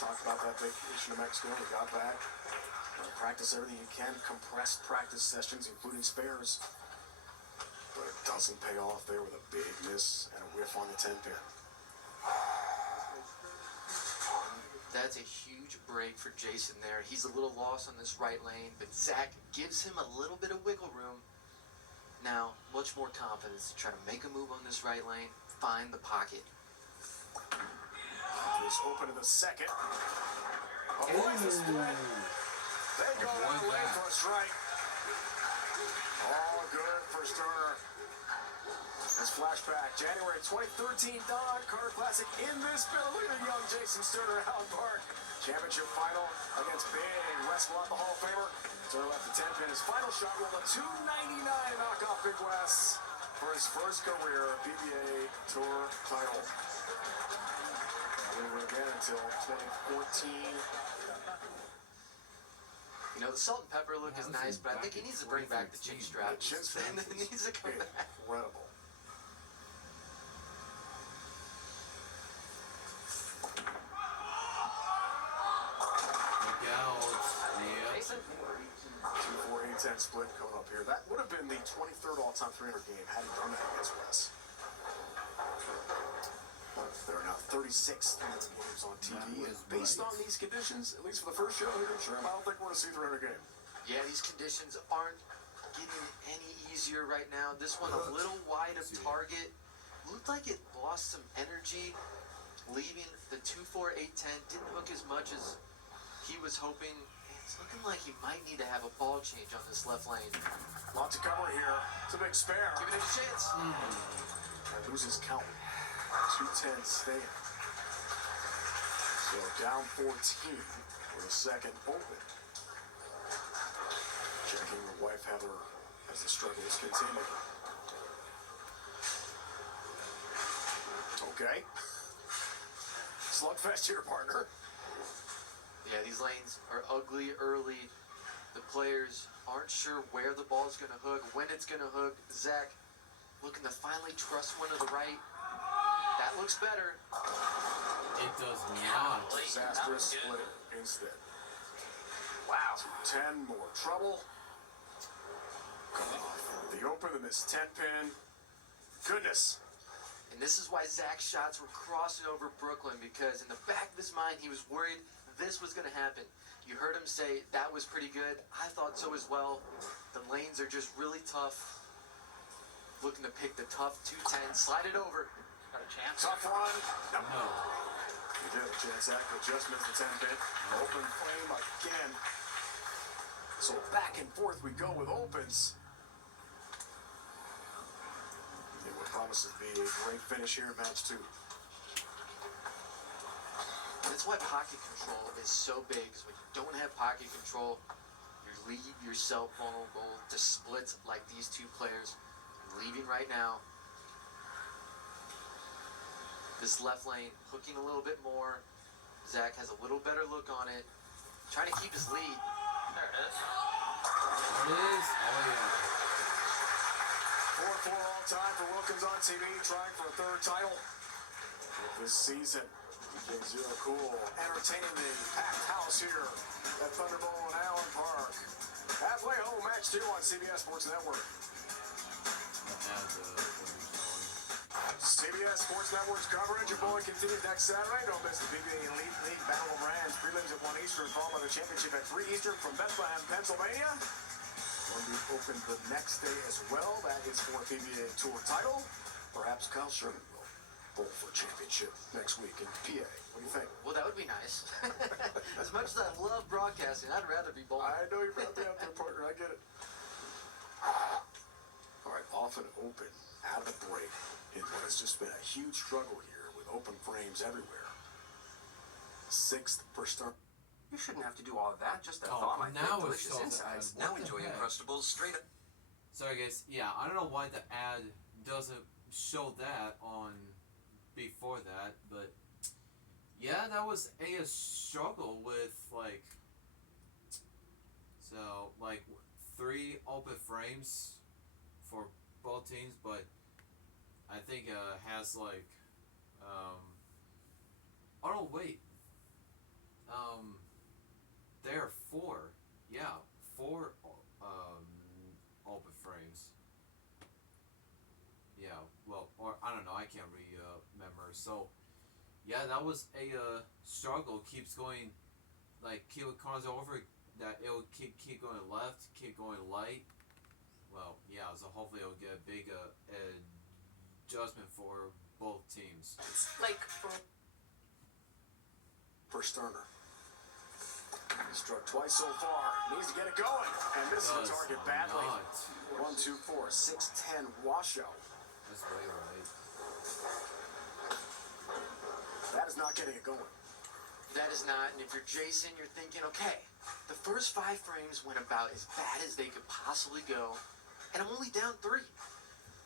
Talked about that vacation to Mexico. He got back. Practice everything you can. Compressed practice sessions, including spares. But it doesn't pay off there with a big miss and a whiff on the 10-pin. That's a huge break for Jason there. He's a little lost on this right lane, but Zach gives him a little bit of wiggle room. Now, much more confidence to try to make a move on this right lane, find the pocket. Just open to the second. Avoids the split. They go that way for a strike. All good for Sterner. This flashback, January 2013 Don Carter Classic in this building. The young Jason Sterner at Allen Park. Championship final against big Wes Blount, the Hall of Famer. Sterner left the 10-pin. His final shot rolled a 299 to knock off Big Wes for his first career PBA Tour title. We were again until 2014. You know, the salt and pepper look is nice, but I think he needs to bring back the chin strap. The chin strap needs to come back. Incredible. Jason? 2-4-8-10 split coming up here. That would have been the 23rd all-time 300 game had he done that against Wes. There are now 36 300 games on TV, and based on these conditions, at least for the first show here in Sherm, I don't think we're going to see 300 game. Yeah, these conditions aren't getting any easier right now. This one a little wide of target. Looked like it lost some energy, leaving the 2-4-8-10. Didn't hook as much as he was hoping. It's looking like he might need to have a ball change on this left lane. Lot to cover here. It's a big spare. Giving it a chance. That loses count. 2-10 stand. So down 14 for the second open. Checking the wife Heather as the struggles continue. Okay. Slugfest here, partner. Yeah, these lanes are ugly early. The players aren't sure where the ball's going to hook, when it's going to hook. Zach looking to finally trust one to the right. That looks better. It does not. Disastrous split instead. Wow. 10 more trouble. The open and this 10-pin. Goodness. And this is why Zach's shots were crossing over Brooklyn, because in the back of his mind, he was worried this was going to happen. You heard him say that was pretty good. I thought so as well. The lanes are just really tough. Looking to pick the tough 210, slide it over. Got a chance. Tough one. No. He did a chance. Zach will just miss the 10-pin. Open flame again. So back and forth we go with opens. It would promise to be a great finish here in match 2. That's why pocket control is so big, because when you don't have pocket control, you leave yourself vulnerable to splits like these two players are leaving right now. This left lane hooking a little bit more. Zach has a little better look on it, trying to keep his lead. There it is. There it is. Oh, yeah. 4-4 all time for Wilkins on TV, trying for a 3rd title this season. DJ Zero Cool entertaining the packed house here at Thunderbolt in Allen Park. Halfway home, match 2 on CBS Sports Network. CBS Sports Network's coverage of bowling continues next Saturday. Don't miss the PBA Elite League Battle of Brands. Prelims at 1 Eastern, followed by the championship at 3 Eastern from Bethlehem, Pennsylvania. Going to be open the next day as well. That is for PBA Tour title. Perhaps Kyle Sherman will bowl for championship next week in PA. What do you think? Well, that would be nice. As much as I love broadcasting, I'd rather be bowling. I know you're out there, partner. I get it. All right, off and open, out of the break, in what has just been a huge struggle here with open frames everywhere. 6th for Stern. You shouldn't have to do all of that. Just a Oh, thought, my now thick, it's delicious so insides. bad. Now What the enjoy heck? Uncrustables straight up. Sorry guys, yeah, I don't know why the ad doesn't show that on before that, but yeah, that was a struggle with like, so like 3 open frames for both teams, but I think has like oh no, wait, there are 4, yeah, 4 open frames. Yeah, well, or I don't know, I can't remember. So, yeah, that was a struggle. Keeps going, like, keep cars over. That it'll keep going left, keep going light. Well, yeah. So hopefully it'll get a big adjustment for both teams. Like, For Sterner. He struck twice so far. Needs to get it going. And misses the target badly. 1, 2, 4, 6, 10 washout. That's way right. That is not getting it going. That is not, and if you're Jason, you're thinking, okay, the first 5 frames went about as bad as they could possibly go, and I'm only down 3.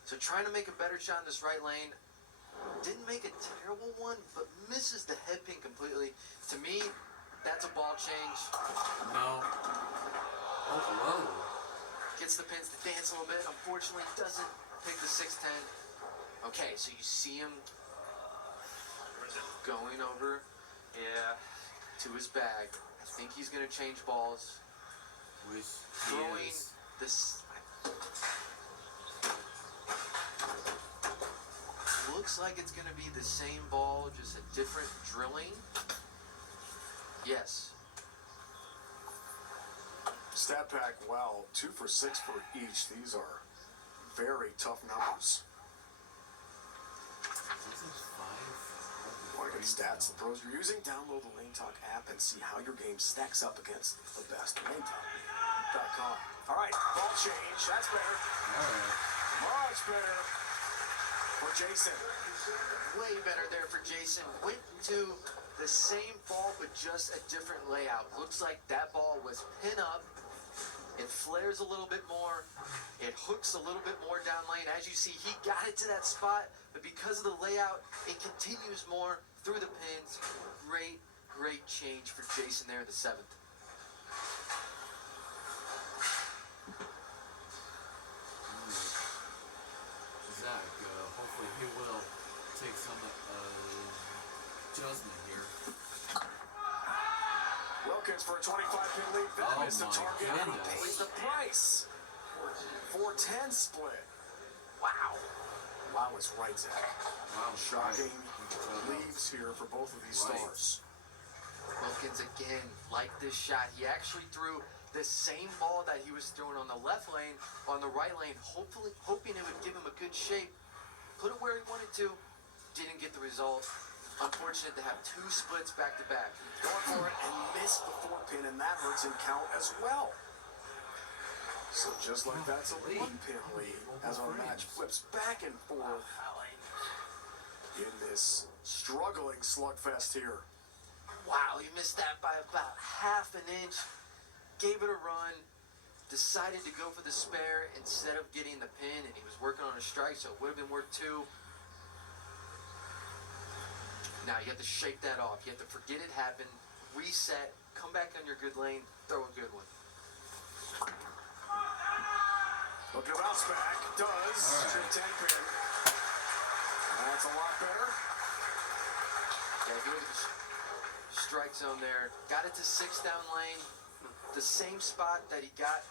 So trying to make a better shot in this right lane, didn't make a terrible one, but misses the head pin completely. To me, that's a ball change. No. Oh, whoa. Gets the pins to dance a little bit. Unfortunately, doesn't pick the 610. Okay, so you see him going over, to his bag. I think he's gonna change balls. Throwing this. Looks like it's gonna be the same ball, just a different drilling. Yes. Stat pack, wow, 2 for 6 for each. These are very tough numbers. Want to get stats the pros are using? Download the Lane Talk app and see how your game stacks up against the best. LaneTalk.com. All right, ball change. That's better. Much better for Jason. Way better there for Jason. Went to the same ball, but just a different layout. Looks like that ball was pin up. It flares a little bit more. It hooks a little bit more down lane. As you see, he got it to that spot, but because of the layout, it continues more through the pins. Great, great change for Jason there in the 7th. Zach, hopefully he will take some adjustment here. Wilkins for a 25-pin lead. That missed the target. And he pays the price. 4-10 split. Wow. Wow is right, Zach. Wow, Shocking right. leaves here for both of these Right. stars. Wilkins again, like this shot. He actually threw the same ball that he was throwing on the left lane, on the right lane, hoping it would give him a good shape. Put it where he wanted to, didn't get the result. Unfortunate to have two splits back to back. Going for it and missed the 4-pin, and that hurts in count as well. So just like that's a 1-pin lead as our match flips back and forth in this struggling slugfest here. Wow, he missed that by about half an inch. Gave it a run. Decided to go for the spare instead of getting the pin, and he was working on a strike, so it would have been worth 2. Now you have to shake that off. You have to forget it happened, reset, come back on your good lane, throw a good one. Look at bounce back. Does. Straight 10-pin. That's a lot better. Yeah, if you look at the strike zone there, got it to 6 down lane, the same spot that he got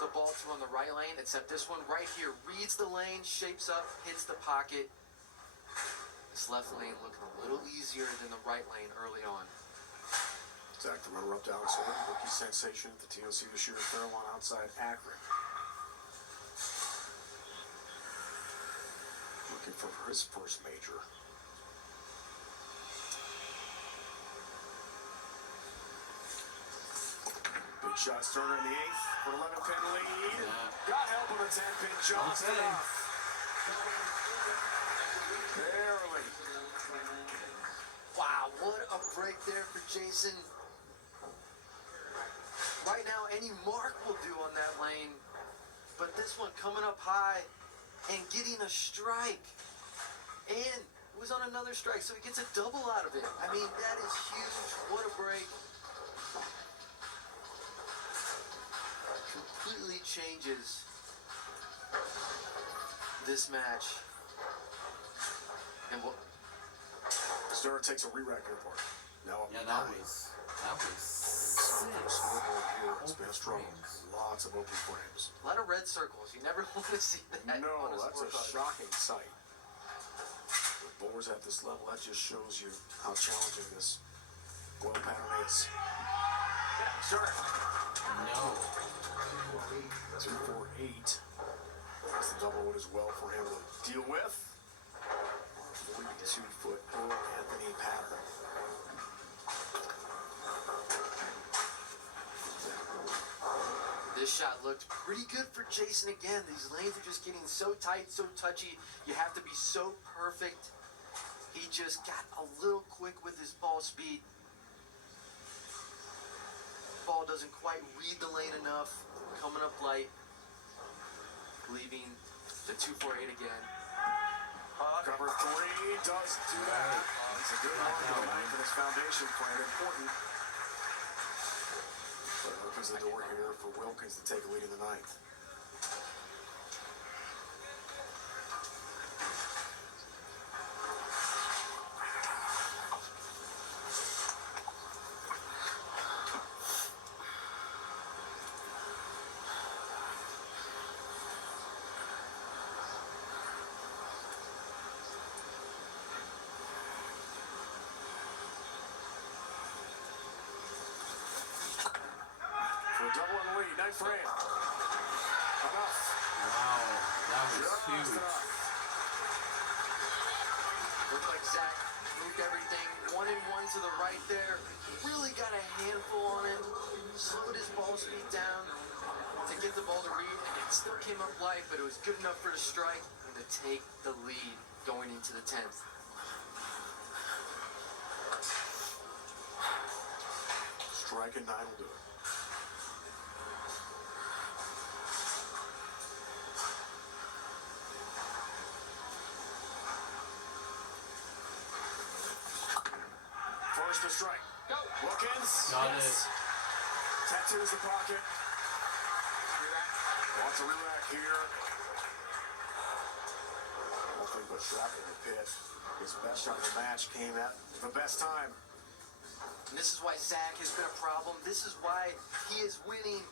the ball to on the right lane, except this one right here reads the lane, shapes up, hits the pocket. This left lane looking a little easier than the right lane early on. Zach, the runner-up to Alex Horton, rookie sensation at the TOC this year at Fairlawn outside Akron. Looking for his first major. Big shots Turner in the 8th for 11-pin lead. Got help with a 10-pin shot. Barely. Wow, what a break there for Jason. Right now, any mark will do on that lane. But this one coming up high and getting a strike. And it was on another strike, so he gets a double out of it. I mean, that is huge. What a break. Completely changes this match. And what? Sturr takes a re-rack here for it. Now up Yeah, 9. that was sick. It's been a struggle. Lots of open frames. A lot of red circles. You never want to see that. No, on a that's a scorecard. shocking sight. With bowlers at this level, that just shows you how challenging this goal pattern is. Yeah, sure. No. 2-4-8. That's the double wood as well for him to deal with. 42-foot Earl Anthony pattern. This shot looked pretty good for Jason again. These lanes are just getting so tight, so touchy. You have to be so perfect. He just got a little quick with his ball speed. Ball doesn't quite read the lane enough. Coming up light. Leaving the 2-4-8 again. Cover 3 does do that. It's a good one tonight for this foundation plan. Important. But it opens the door here for Wilkins to take a lead in the 9th. Double in the lead, 9th frame. Enough. Wow, that was Just huge. enough. Looked like Zach moved everything 1 and 1 to the right there. Really got a handful on it. Slowed his ball speed down to get the ball to read. And it still came up light, but it was good enough for the strike and to take the lead going into the 10th. Strike and 9 will do it. First to strike. Go. Wilkins. Got Yes. Tattoos the pocket. Wants a re-rack here. Nothing but shrapnel in the pit. His best shot of the match came at the best time. And this is why Zach has been a problem. This is why he is winning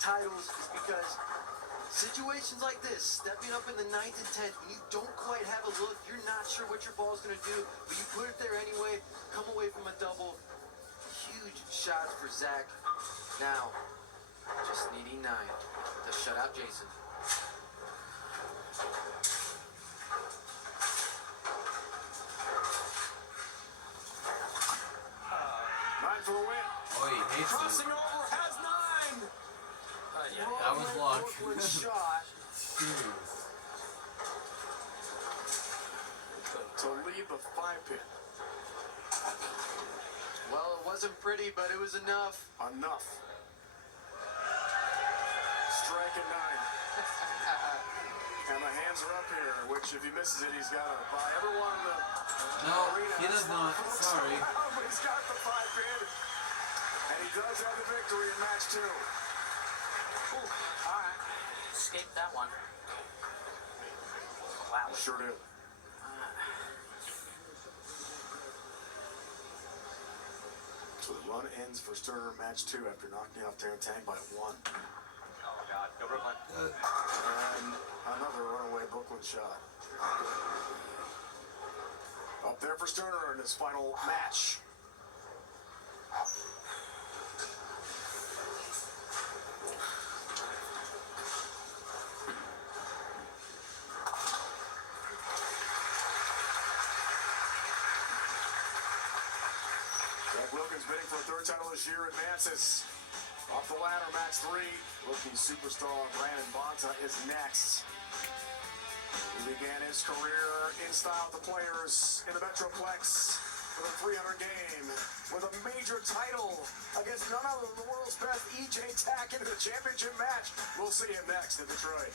titles, is because Situations like this, stepping up in the 9th and 10th, when you don't quite have a look, you're not sure what your ball's going to do, but you put it there anyway, come away from a double. Huge shots for Zach. Now, just needing 9 to shut out Jason. Nine for the win. Oh, he hates it. Crossing over, has 9. That was luck. Brooklyn shot Jeez. to lead the 5-pin. Well, it wasn't pretty, but it was enough. Enough. Strike at 9. And the hands are up here, which if he misses it, he's got to buy everyone in the No, arena. he does not. Sorry. But he's got the 5-pin. And he does have the victory in match 2. All right. Escaped that one. Wow. Sure did. So the run ends for Sterner in match 2 after knocking off Darren Tang by 1. Oh, God. Go Brooklyn. And another runaway Brooklyn shot. Up there for Sterner in his final match. Jack Wilkins bidding for a 3rd title this year advances. Off the ladder, match 3. Rookie superstar Brandon Bonta is next. He began his career in style with the Players in the Metroplex with a 300 game with a major title against none other than the world's best EJ Tack into the championship match. We'll see him next in Detroit.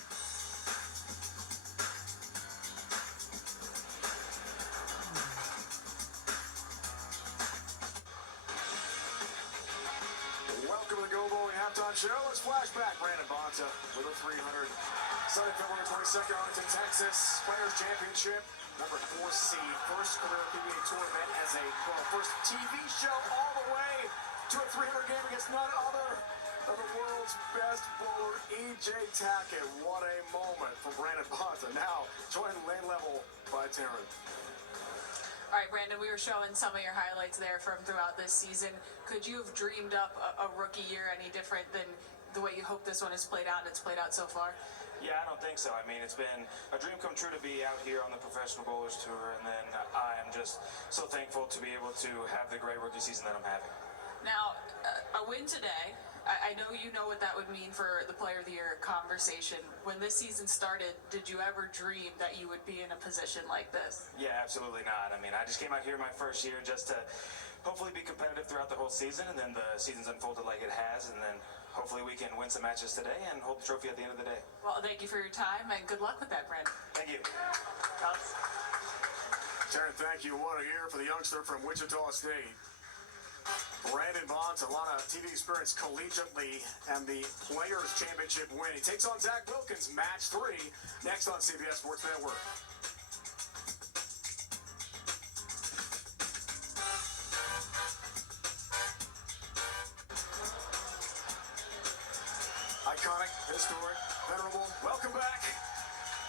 Welcome to the Go Bowling Halftime Show. Let's flashback. Brandon Bonta with a 300. Sunday, February 22nd, Arlington, Texas. Players Championship, number 4 seed. First career PBA Tour event as a pro. First TV show all the way to a 300 game against none other than the world's best bowler, EJ Tackett. What a moment for Brandon Bonta. Now, joined lane level by Taryn. All right, Brandon, we were showing some of your highlights there from throughout this season. Could you have dreamed up a rookie year any different than the way you hope this one has played out, and it's played out so far? Yeah, I don't think so. I mean, it's been a dream come true to be out here on the Professional Bowlers Tour, and then I am just so thankful to be able to have the great rookie season that I'm having. Now, a win today, I know you know what that would mean for the Player of the Year conversation. When this season started, did you ever dream that you would be in a position like this? Yeah, absolutely not. I mean, I just came out here my first year just to hopefully be competitive throughout the whole season, and then the season's unfolded like it has, and then hopefully we can win some matches today and hold the trophy at the end of the day. Well, thank you for your time, and good luck with that, Brandon. Thank you. Taryn, thank you. What a year for the youngster from Wichita State. Brandon Bonta, a lot of TV experience collegiately, and the Players Championship win. He takes on Zach Wilkins, match 3, next on CBS Sports Network. Iconic, historic, venerable. Welcome back.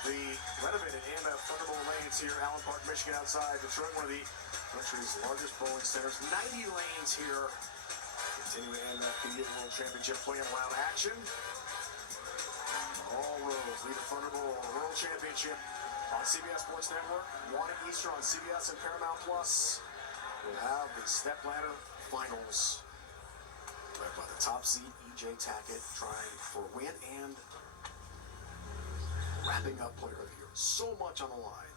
The renovated AMF Thunderbolt lanes here, Allen Park, Michigan, outside Detroit, one of the country's largest bowling centers. 90 lanes here. Continuing AMF PBA World Championship play and loud action. All roads lead to Thunderbolt World Championship on CBS Sports Network. 1 Eastern on CBS and Paramount Plus. We'll have the step ladder finals. Led by the top seed EJ Tackett, trying for a win and wrapping up Player of the Year. So much on the line.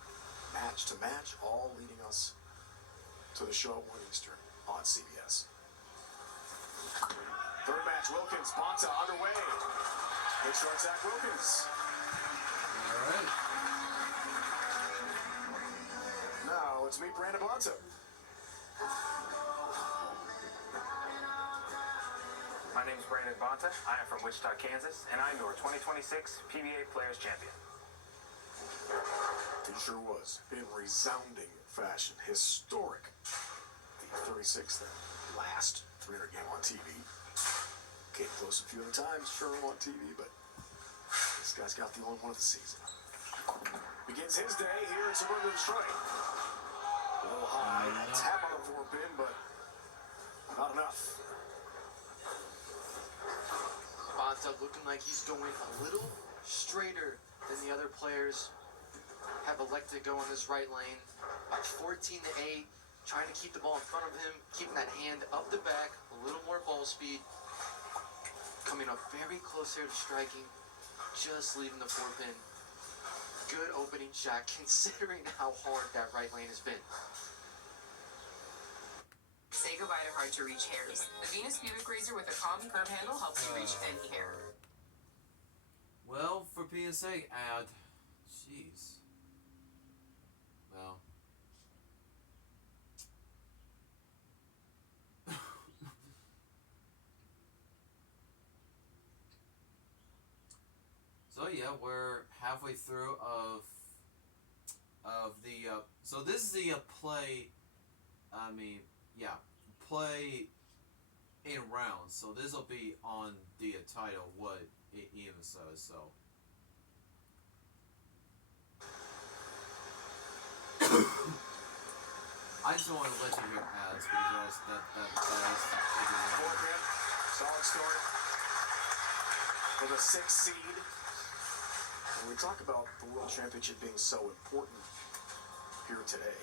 Match to match, all leading us to the show at 1 Eastern on CBS. Third match, Wilkins, Bonta underway. Big start, Zach Wilkins. All right. Now, let's meet Brandon Bonta. My name is Brandon Bonta. I am from Wichita, Kansas, and I'm your 2026 PBA Players Champion. He sure was. In resounding fashion. Historic. The 36th and last 300 game on TV. Came close a few other times, sure, on TV, but his guy's got the only one of the season. Begins his day here in suburban Detroit. A little high, tap on the 4-pin, but not enough. Bonta looking like he's going a little straighter than the other players have elected to go in this right lane. About 14-8, trying to keep the ball in front of him, keeping that hand up the back, a little more ball speed. Coming up very close here to striking, just leaving the 4-pin. Good opening shot, considering how hard that right lane has been. Say goodbye to hard-to-reach hairs. The Venus Pubic Razor with a calm curve handle helps you reach any hair. Well, for PSA ad, jeez. Well. So yeah, we're halfway through of the so this is the play. I mean, yeah, play in rounds. So this will be on the title what it even says. So. I just want to let you hear ads because that is solid start for the 6th seed. When we talk about the World Championship being so important here today,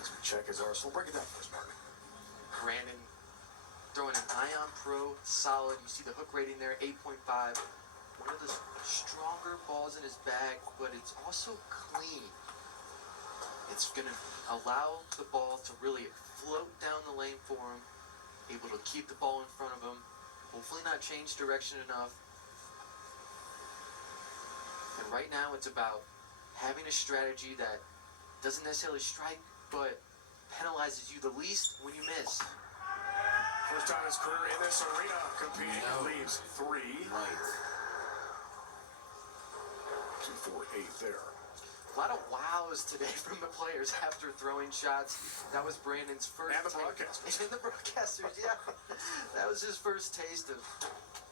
as we check his arsenal, break it down for us, Mark. Brandon throwing an Ion Pro solid. You see the hook rating there, 8.5. One of the stronger balls in his bag, but it's also clean. It's going to allow the ball to really float down the lane for him, able to keep the ball in front of him, hopefully not change direction enough. And right now it's about having a strategy that doesn't necessarily strike, but penalizes you the least when you miss. First time in his career in this arena competing, leaves 3. 2-4-8 there. A lot of wows today from the players after throwing shots. That was Brandon's first. And the broadcasters. And the broadcasters, yeah. That was his first taste of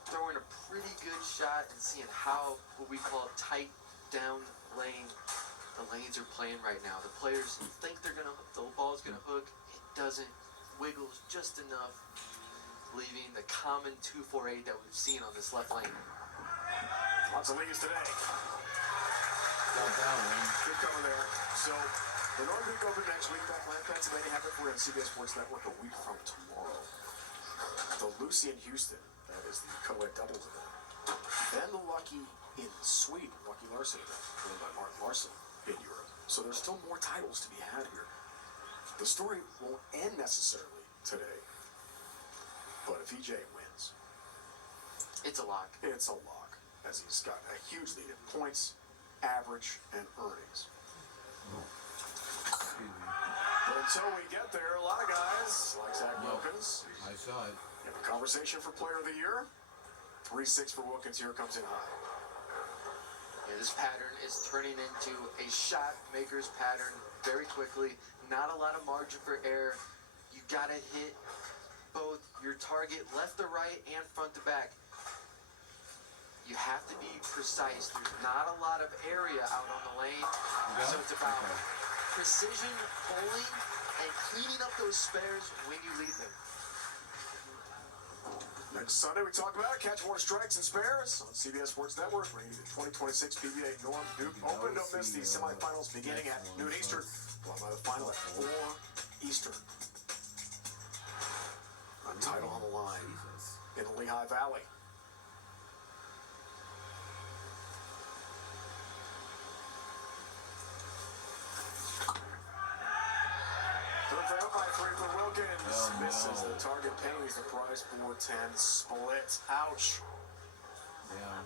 throwing a pretty good shot and seeing how what we call tight down lane the lanes are playing right now. The players think the ball's gonna hook. It doesn't. Wiggles just enough, leaving the common 2-4-8 that we've seen on this left lane. Lots of leads today. Good cover there. So, the Northern League Open next week. Back in Pennsylvania, happen for you on CBS Sports Network a week from tomorrow. The Lucy in Houston, that is the co-ed doubles event. Then the Lucky in Sweden, Lucky Larson event, won by Martin Larsson in Europe. So there's still more titles to be had here. The story won't end necessarily today, but if EJ wins, it's a lock. It's a lock, as he's got a huge lead in points, average, and earnings. But until we get there, a lot of guys like Zach Wilkins. I saw it. In the conversation for Player of the Year, 3-6 for Wilkins. Here comes in high. Yeah, this pattern is turning into a shot maker's pattern very quickly. Not a lot of margin for error. You gotta hit both your target left to right and front to back. You have to be precise. There's not a lot of area out on the lane. So it's about precision bowling and cleaning up those spares when you leave them. Next Sunday, we talk about it. Catch more strikes and spares on CBS Sports Network. Bringing you the 2026 PBA Norm Duke Open. Don't miss the semifinals beginning at noon Eastern. Followed by the final at 4 Eastern. A title on the line in the Lehigh Valley. By 3 for Wilkins. Misses the target, pays the price for 10. Split. Ouch. Yeah.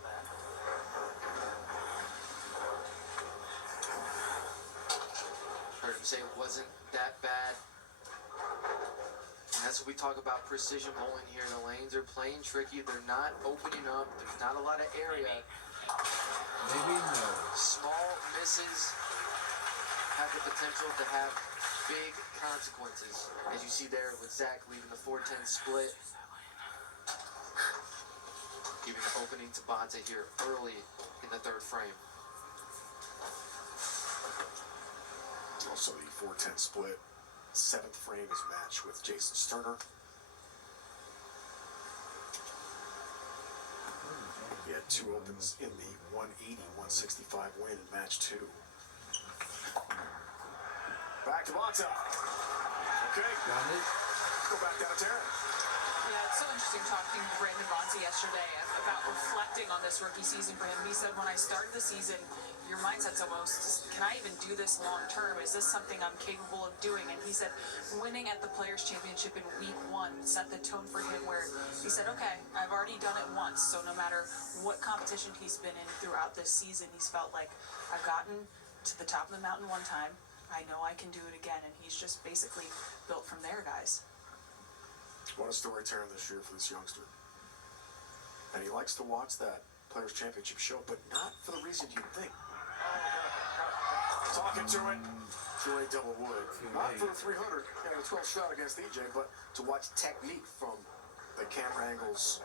Heard him say it wasn't that bad. And that's what we talk about precision bowling here. The lanes are playing tricky. They're not opening up. There's not a lot of area. Maybe no. Small misses have the potential to have big consequences, as you see there with Zach leaving the 4-10 split. giving the opening to Bonta here early in the third frame. Also the 4-10 split. 7th frame is matched with Jason Sterner. He had 2 opens in the 180-165 win in match 2. Back to Bonta. Okay. Got it. Go back down to Taryn. Yeah, it's so interesting talking to Brandon Bonta yesterday about reflecting on this rookie season for him. He said, when I started the season, your mindset's almost, can I even do this long term? Is this something I'm capable of doing? And he said, winning at the Players' Championship in week 1 set the tone for him where he said, okay, I've already done it once, so no matter what competition he's been in throughout this season, he's felt like, I've gotten to the top of the mountain one time, I know I can do it again, and he's just basically built from there, guys. What a story Taryn this year for this youngster. And he likes to watch that Players' Championship show, but not for the reason you'd think. Talking to it. 2-8 double wood. Not for the 300 and a 12 shot against EJ, but to watch technique from the camera angles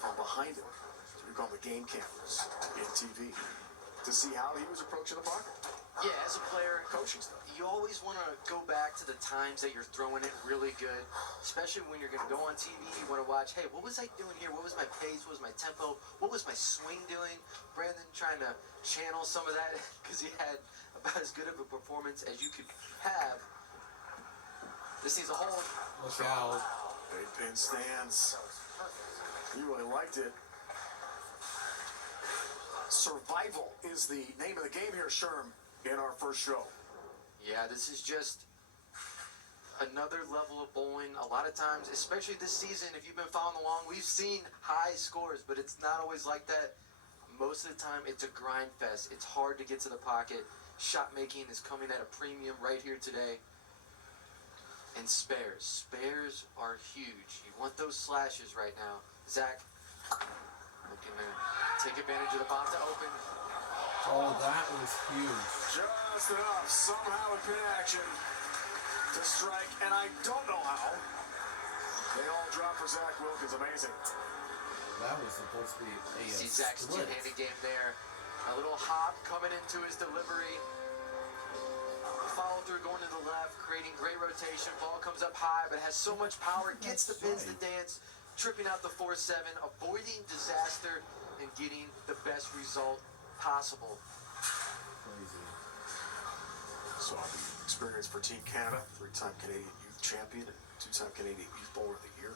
from behind him. So we call them the game cameras in TV. To see how he was approaching the pocket. Yeah, as a player, Coaching stuff. you always want to go back to the times that you're throwing it really good, especially when you're going to go on TV. You want to watch, hey, what was I doing here? What was my pace? What was my tempo? What was my swing doing? Brandon trying to channel some of that because he had about as good of a performance as you could have. This needs a hold. Look out. Big pin stands. He really liked it. Survival is the name of the game here, Sherm, in our first show. Yeah, this is just another level of bowling. A lot of times, especially this season, if you've been following along, we've seen high scores, but it's not always like that. Most of the time, it's a grind fest. It's hard to get to the pocket. Shot making is coming at a premium right here today. And spares. Spares are huge. You want those slashes right now. Zach, looking to take advantage of the Bonta open. Oh, that was huge. Just enough, somehow in pin action to strike, and I don't know how. They all drop for Zach Wilkins, amazing. That was supposed to be a See Zach's split. two-handed game there. A little hop coming into his delivery. Follow through going to the left, creating great rotation. Ball comes up high, but has so much power, gets the pins to dance, tripping out the 4-7, avoiding disaster, and getting the best result possible. Crazy. So the experience for Team Canada, 3-time Canadian Youth Champion and 2-time Canadian Youth Bowler of the Year.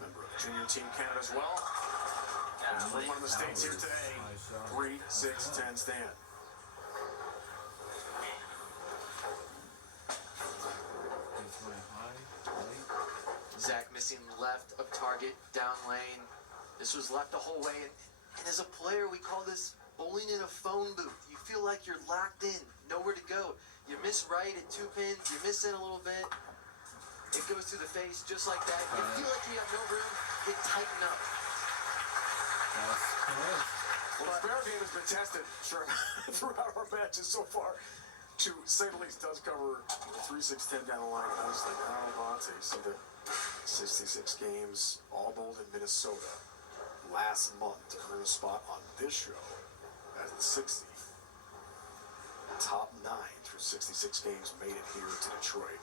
Member of Junior Team Canada as well. From one of the states here today. 3-6-10 stand. Zach missing left of target, down lane. This was left the whole way. And as a player, we call this bowling in a phone booth. You feel like you're locked in, nowhere to go. You miss right at 2 pins, you miss in a little bit. It goes through the face just like that. You feel like you have no room, you tighten up. That's correct. Well, the spare game has been tested, sure, throughout our matches so far. To say the least, does cover 3-6-10 down the line nicely. Now, Bonta, see the 66 games, all bowled in Minnesota last month to earn a spot on this show as the 60. Top 9 through 66 games made it here to Detroit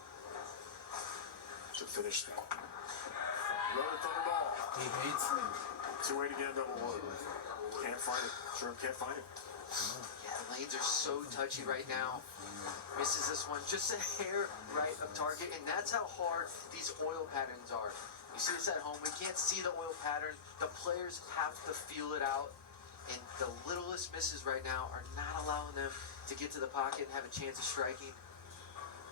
to finish that. Road Thunderball. He hates me. 2-8 again, double wood. Can't find it. Sherm can't find it. Yeah, the lanes are so touchy right now. Misses this one just a hair right of target, and that's how hard these oil patterns are. You see this at home, we can't see the oil pattern. The players have to feel it out, and the littlest misses right now are not allowing them to get to the pocket and have a chance of striking.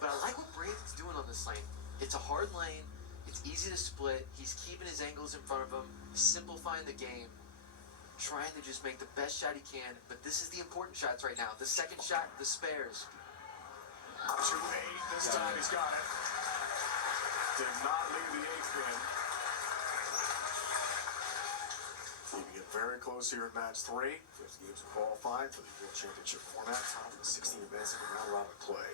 But I like what Brandon's doing on this lane. It's a hard lane, it's easy to split, he's keeping his angles in front of him, simplifying the game, trying to just make the best shot he can. But this is the important shots right now. The second shot, the spares. 2-8 this time, he's got it. Did not leave the 8th pin. Keeping it very close here in match 3. 50 games of qualifying for the World Championship format. Top of the 16 events of the round robin play.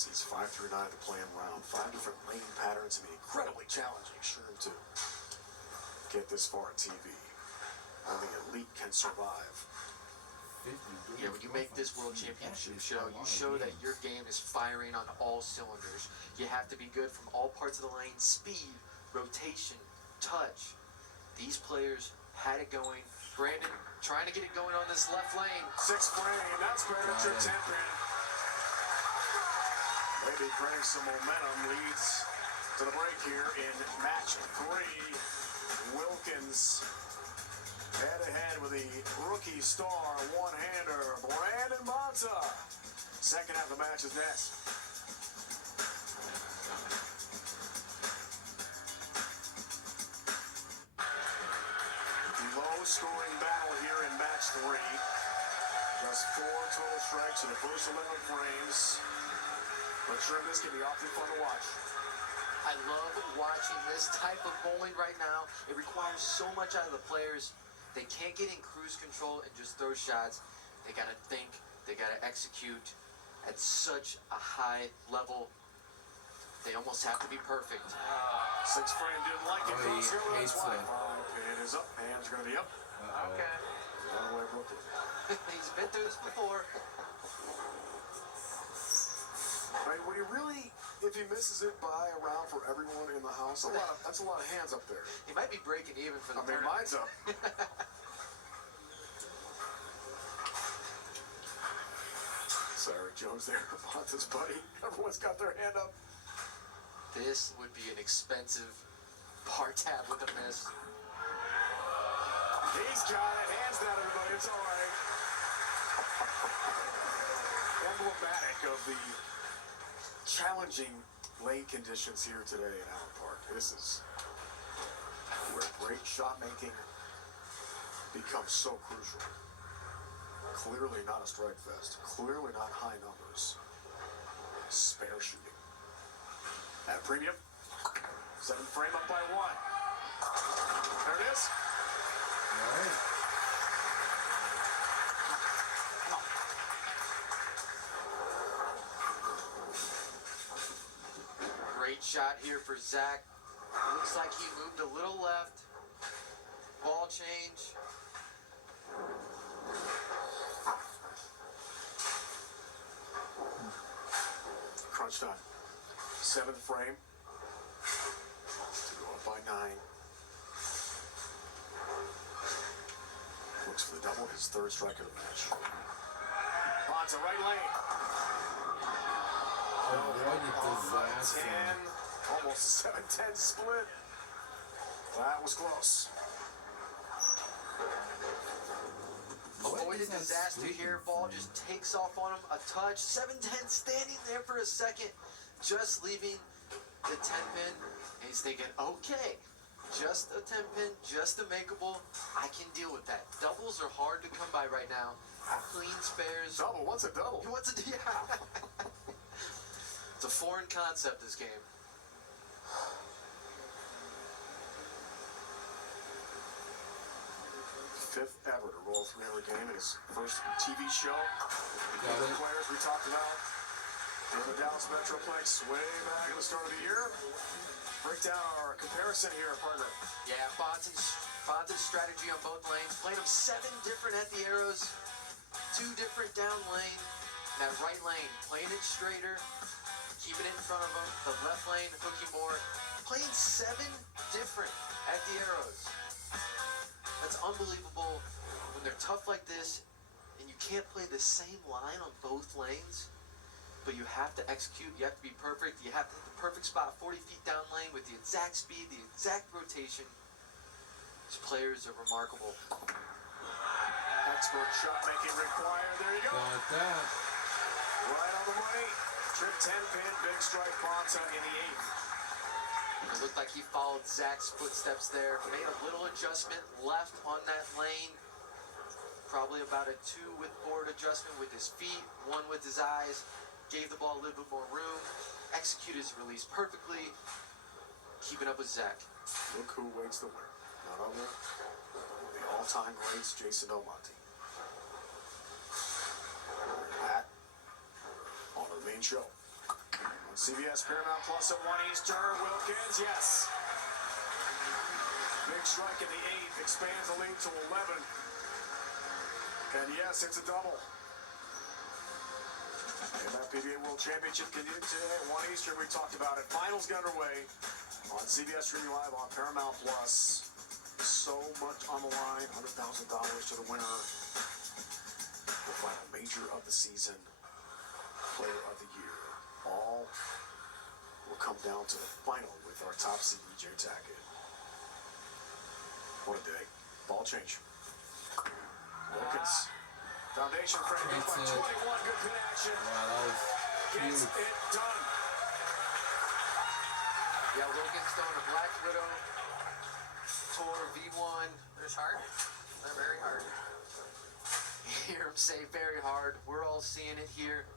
Sees 5 through 9 to play in round. 5 different lane patterns. I mean, incredibly challenging, sure, to get this far on TV. Only elite can survive. Yeah, when you make this World Championship show, you show that your game is firing on all cylinders. You have to be good from all parts of the lane. Speed, rotation, touch. These players had it going. Brandon trying to get it going on this left lane. 6th frame, that's better. Trip 10 pin. Maybe bringing some momentum, leads to the break here in match 3. Wilkins head-to-head with the rookie star one-hander, Brandon Bonta. Second half of the match is next. Low-scoring battle here in match 3. Just 4 total strikes in the first 11 frames. But sure, this can be awfully fun to watch. I love watching this type of bowling right now. It requires so much out of the players. They can't get in cruise control and just throw shots. They gotta think, they gotta execute at such a high level. They almost have to be perfect. 6th frame didn't like it. Goes here with his wife. Pin is up. Hands are gonna be up. Okay. One away, Brooklyn. He's been through this before. Right, would he really, if he misses it by a round for everyone in the house, that's a lot of hands up there. He might be breaking even for the tournament. Mine's up. Sarah Jones there, Bonta's buddy. Everyone's got their hand up. This would be an expensive bar tab with a miss. He's got it. Hands down, everybody. It's all right. Emblematic of the challenging lane conditions here today in Allen Park. This is where great shot making becomes so crucial. Clearly not a strike fest. Clearly not high numbers. Spare shooting. At premium. 7th frame up by 1. There it is. All right. Great shot here for Zach. Looks like he moved a little left. Ball change. Crunch time. 7th frame. To go up by 9. Looks for the double. His 3rd strike of the match. Bonta right lane. What a disaster. 10. Almost a 7-10 split. That was close. Avoided disaster here. Ball just takes off on him. A touch. 7-10 standing there for a second. Just leaving the 10 pin. And he's thinking, okay, just a 10 pin, just a makeable. I can deal with that. Doubles are hard to come by right now. Clean spares. Double? What's a double? What's a yeah? It's a foreign concept, this game. Fifth ever to roll 300 game in his first TV show. The players we talked about in the Dallas Metroplex way back at the start of the year. Break down our comparison here, partner. Yeah, Bonta's strategy on both lanes. Playing them 7 different at the arrows, 2 different down lane. That right lane, playing it straighter, keeping it in front of him. The left lane, hooking more. Playing 7 different at the arrows. That's unbelievable when they're tough like this and you can't play the same line on both lanes, but you have to execute, you have to be perfect, you have to hit the perfect spot 40 feet down lane with the exact speed, the exact rotation. These players are remarkable. Expert shot making required. There you go. Got that. Right on the money. Trip 10 pin, big strike Bonta in the 8th. It looked like he followed Zach's footsteps there. Made a little adjustment left on that lane. Probably about a 2 with board adjustment with his feet, 1 with his eyes. Gave the ball a little bit more room. Executed his release perfectly. Keeping up with Zach. Look who waits the winner. Not other than the all-time greats, Jason Belmonte. Hat on our main show. On CBS Paramount Plus at 1 Eastern, Wilkins, yes. Big strike in the 8th, expands the lead to 11. And yes, it's a double. And that PBA World Championship continues today at 1 Eastern. We talked about it. Finals get underway on CBS Streaming Live on Paramount Plus. So much on the line. $100,000 to the winner. The final major of the season. Player of the year. All will come down to the final with our top seed, EJ Tackett. What a day. Ball change. Wilkins. Foundation frame by 21. Good pin action. Wow, that was Gets huge. it done. Yeah, Wilkins throwing a Black Widow. Tor V1. There's hard. They're very hard. You hear him say very hard. We're all seeing it here.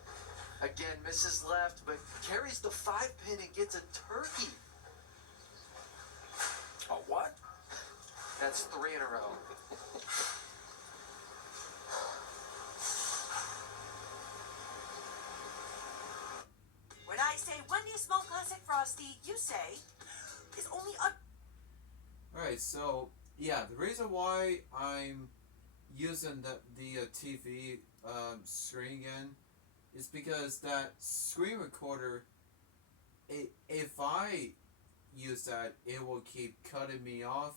Again, misses left, but carries the 5-pin and gets a turkey. A what? That's 3 in a row. When I say Wendy Small Classic Frosty, you say is only a. Alright, so yeah, the reason why I'm using the TV screen again is because that screen recorder, if I use that, it will keep cutting me off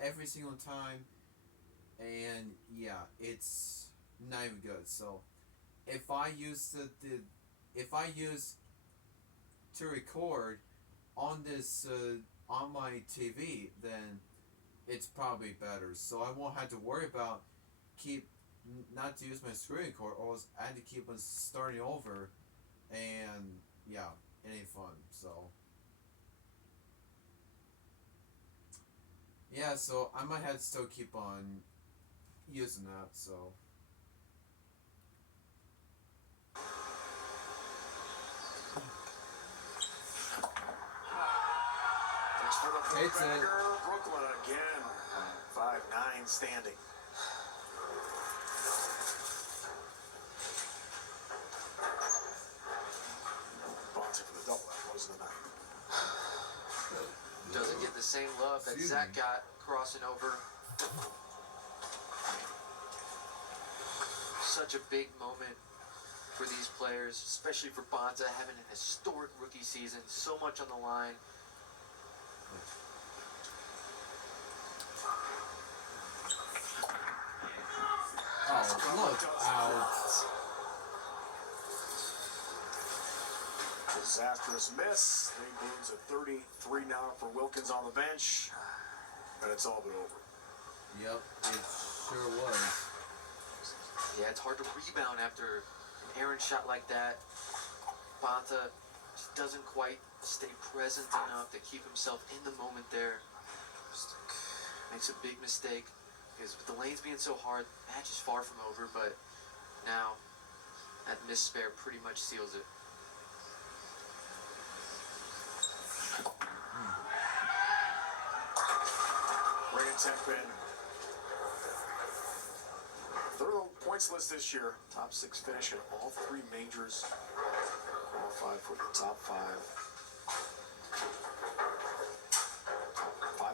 every single time, and yeah, it's not even good. So if I use if I use to record on this on my TV, then it's probably better. So I won't have to worry about not to use my screen record, or else I had to keep on starting over, and yeah, it ain't fun. So yeah, so I might have to still keep on using that. So. Takes it. Brooklyn again. 5-9 standing. Bonte for the double. That was the night. Doesn't get the same love that Zach got crossing over. Such a big moment for these players, especially for Bonta, having an historic rookie season, so much on the line. Oh, look out. Disastrous miss. Lead balloons at 33 now for Wilkins on the bench. And it's all but over. Yep, it sure was. Yeah, it's hard to rebound after an errant shot like that. Bonta just doesn't quite stay present enough to keep himself in the moment there. Makes a big mistake. Because with the lanes being so hard, the match is far from over, but now that missed spare pretty much seals it. Brandon Tempin. Third on the points list this year. Top 6 finish in all 3 majors. Qualified for the top 5.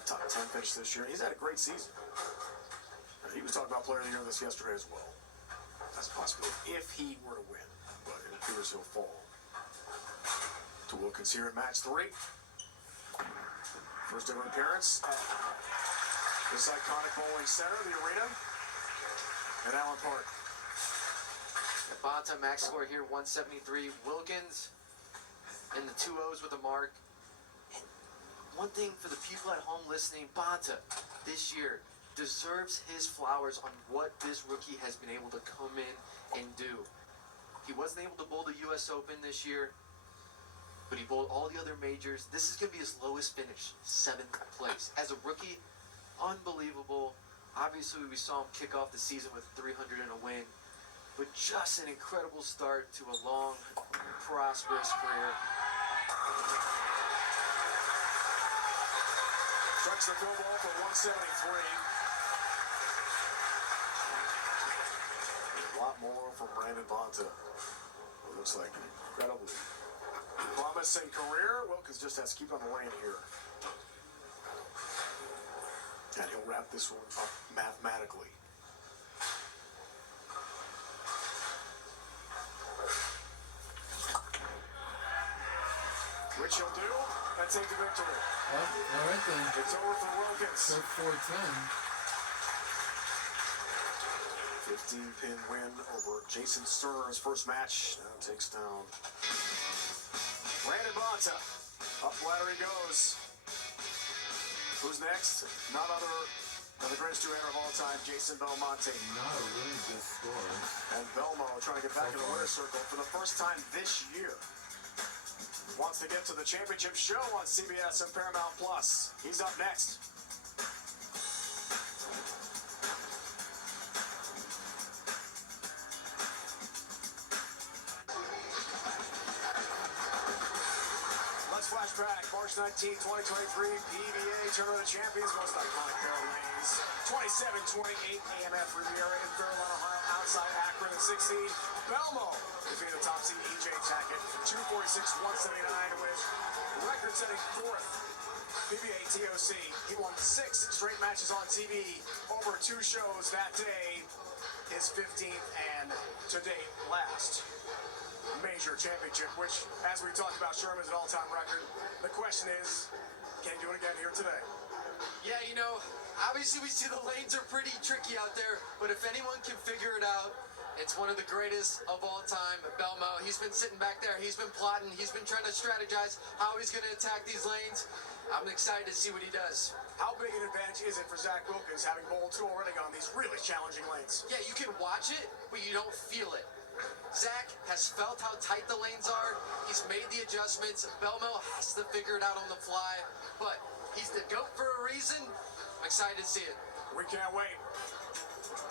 Top 10 finish this year. He's had a great season. He was talking about player of the year this yesterday as well. That's a possibility if he were to win. But it appears he'll fall to Wilkins here in match 3. First ever appearance at this iconic bowling center, the arena, at Allen Park. Bonta max score here 173. Wilkins in the 2 O's with a mark. And one thing for the people at home listening, Bonta this year deserves his flowers on what this rookie has been able to come in and do. He wasn't able to bowl the U.S. Open this year, but he bowled all the other majors. This is going to be his lowest finish, 7th place. As a rookie, unbelievable. Obviously, we saw him kick off the season with 300 and a win, but just an incredible start to a long, prosperous career. Strikes the throw ball for 173. A lot more from Brandon Bonta. It looks like an incredibly Promising career. Wilkins just has to keep on the lane here. And he'll wrap this one up mathematically. Which he'll do and take the victory. Well, all right then. It's over for Wilkins. So 410. 15-pin win over Jason Sterner. His first match now takes down Brandon Bonta. Up ladder he goes. Who's next? None other than the greatest two-hander of all time, Jason Belmonte. Not a really good score. And Belmo trying to get back in the winner's circle for the first time this year. Wants to get to the championship show on CBS and Paramount Plus. He's up next. Flashback, March 19, 2023, PBA Tournament of Champions, most iconic pair of lanes. 27-28 AMF Riviera in Fairlawn, Ohio, outside Akron, the 16. Belmo defeated the top seed EJ Tackett, 246-179 with record-setting fourth PBA TOC. He won 6 straight matches on TV over 2 shows that day. His 15th and to date last major championship, which, as we talked about, Sherman's an all-time record. The question is, can you do it again here today? Yeah, you know, obviously we see the lanes are pretty tricky out there, but if anyone can figure it out, it's one of the greatest of all time, Belmo. He's been sitting back there, he's been plotting, he's been trying to strategize how he's going to attack these lanes. I'm excited to see what he does. How big an advantage is it for Zach Wilkins having bowled 2 already on these really challenging lanes? Yeah, you can watch it, but you don't feel it. Zach has felt how tight the lanes are. He's made the adjustments. Belmo has to figure it out on the fly, but he's the GOAT for a reason. I'm excited to see it. We can't wait.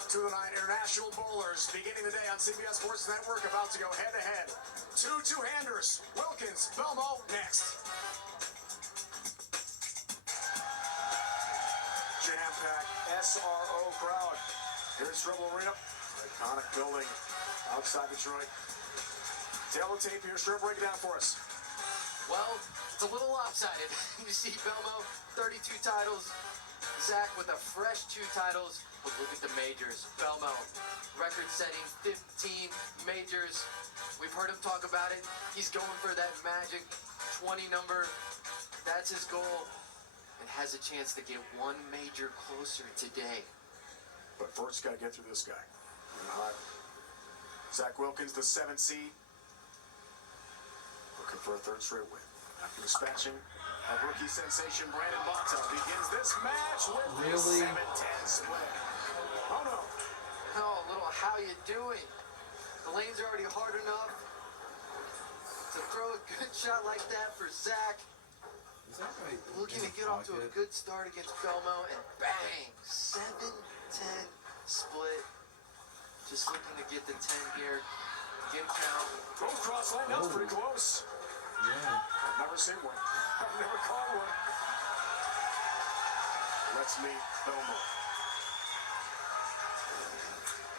2 of the 9 international bowlers beginning today on CBS Sports Network, about to go head-to-head. 2 two-handers. Wilkins, Belmo, next. Jam-packed SRO crowd. Here's Strobel Arena, iconic building outside Detroit. Tail of tape here, sure, break it down for us. Well, it's a little lopsided. You see Belmo, 32 titles. Zach with a fresh 2 titles. But look at the majors. Belmo, record-setting 15 majors. We've heard him talk about it. He's going for that magic 20 number. That's his goal. And has a chance to get 1 major closer today. But first, got to get through this guy. Zach Wilkins, the 7th seed, looking for a 3rd straight win. After dispatching of rookie sensation Brandon Bonta, begins this match with a 7-10 split. Oh no! Oh, little how you doing? The lanes are already hard enough to throw a good shot like that for Zach. Is that right? Looking to get off to a good start against Belmo, and bang! 7-10 split. Just looking to get the 10 here. Get a count. Both cross line, that was pretty close. Yeah. I've never seen one. I've never caught one. Let's meet Belmo.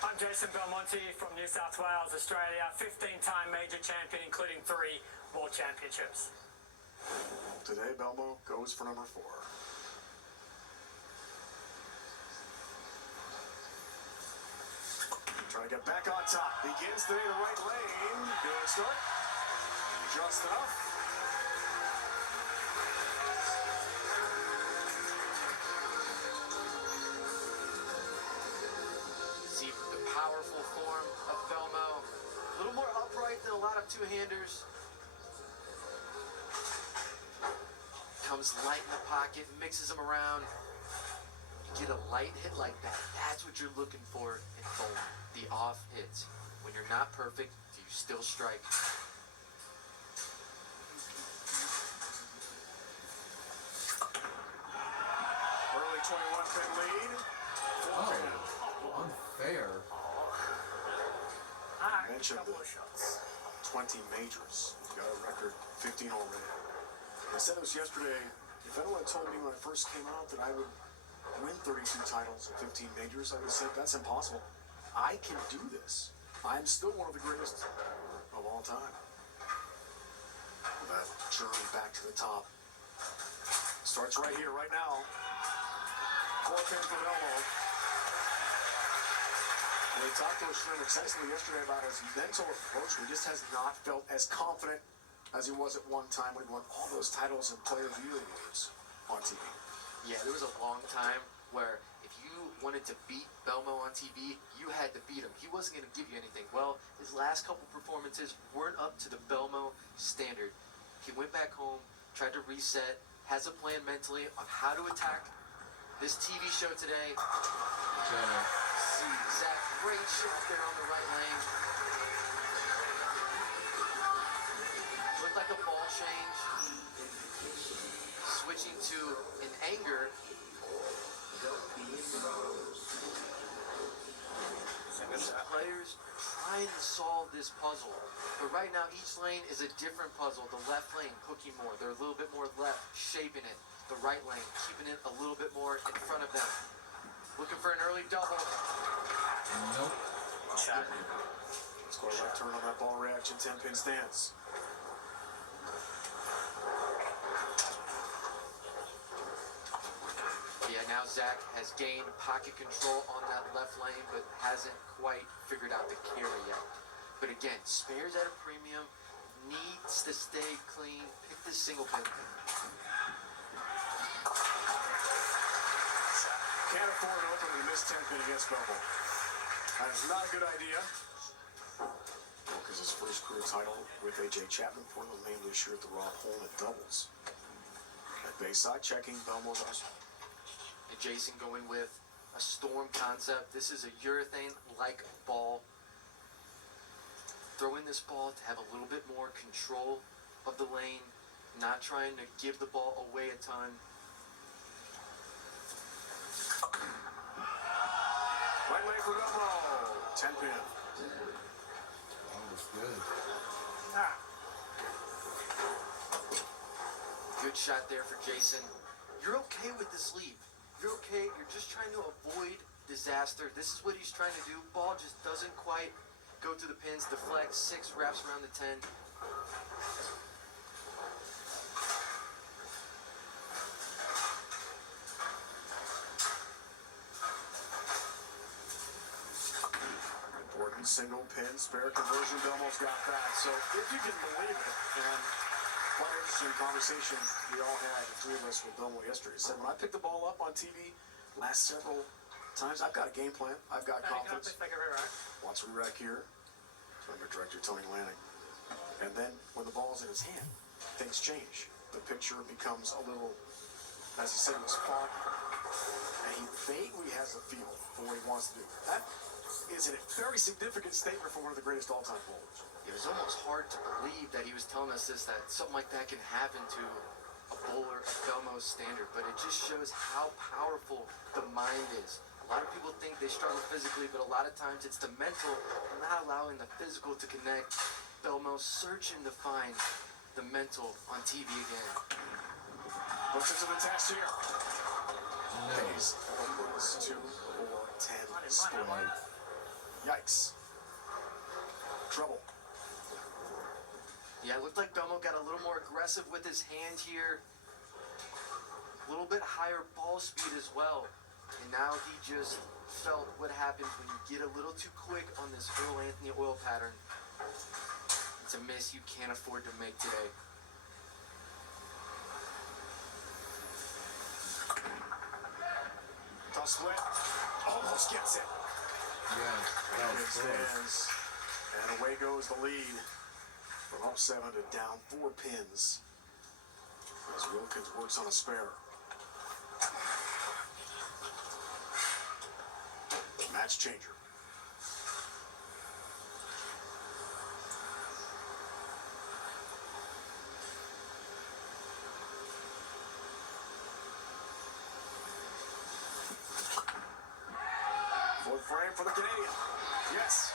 I'm Jason Belmonte from New South Wales, Australia. 15-time major champion, including 3 world championships. Today, Belmo goes for number 4. Trying to get back on top. Begins today the right lane. Good start. Just enough. See the powerful form of Belmo. A little more upright than a lot of two-handers. Comes light in the pocket, mixes them around. You get a light hit like that. That's what you're looking for in bowling. The off hits. When you're not perfect, do you still strike? Early 21-pin lead. Oh, unfair. I mentioned the 20 majors. Got a record 15 already. I said it was yesterday. If anyone had told me when I first came out that I would win 32 titles and 15 majors, I would have said that's impossible. I can do this. I'm still one of the greatest of all time. that journey back to the top. Starts right here, right now. 4 pin for Belmo. And we talked to Schlim extensively yesterday about his mental approach. He just has not felt as confident as he was at one time when he won all those titles and player viewing awards on TV. Yeah, there was a long time where if you wanted to beat Belmo on TV, you had to beat him. He wasn't going to give you anything. Well, his last couple performances weren't up to the Belmo standard. He went back home, tried to reset, has a plan mentally on how to attack this TV show today. See Zach, great shot there on the right lane. Looked like a ball change. Switching to an anger. Players trying to solve this puzzle. But right now, each lane is a different puzzle. The left lane, hooking more. They're a little bit more left, shaping it. The right lane, keeping it a little bit more in front of them. Looking for an early double. Nope. Shot. Score right turn on that ball reaction, 10-pin stance. Yeah, now Zach has gained pocket control on that left lane, but hasn't quite figured out the carry yet. But again, spares at a premium, needs to stay clean, pick this single pin. Can't afford an open to miss 10 pin against Belmo. That is not a good idea. Because his first career title with A.J. Chapman for the main this year at the Raw Hole at doubles. At bayside, checking Belmo's arsenal. And Jason going with a storm concept. This is a urethane-like ball. Throwing this ball to have a little bit more control of the lane, not trying to give the ball away a ton. Right lane for Belmo. 10 pin. That was good. Good shot there for Jason. You're okay with this lead. You're okay. You're just trying to avoid disaster. This is what he's trying to do. Ball just doesn't quite go to the pins. Deflect. 6 wraps around the 10. Important single pin spare conversion. Belmo's got that. So if you can believe it, and quite interesting conversation we all had, the three of us with Belmo yesterday. He said, when I pick the ball up on TV last several times, I've got a game plan. I've got confidence. Watch re-rack here. Tournament director Tony Lanning. And then when the ball's in his hand, things change. The picture becomes a little, as he said, it was fun. And he vaguely has a feel for what he wants to do. That is a very significant statement from one of the greatest all-time bowlers. It was almost hard to believe that he was telling us this, that something like that can happen to a bowler of Belmo's standard, but it just shows how powerful the mind is. A lot of people think they struggle physically, but a lot of times it's the mental, not allowing the physical to connect. Belmo searching to find the mental on TV again. Puts it to the test here. Pays opens 2, 4, 10 split. Yikes. Trouble. Yeah, it looked like Belmo got a little more aggressive with his hand here. A little bit higher ball speed as well. And now he just felt what happens when you get a little too quick on this Earl Anthony oil pattern. It's a miss you can't afford to make today. Tough split. Almost gets it. Yeah, that was close. Stands. And away goes the lead. From up 7 to down 4 pins. As Wilkins works on a spare. Match changer. Fourth frame for the Canadian. Yes.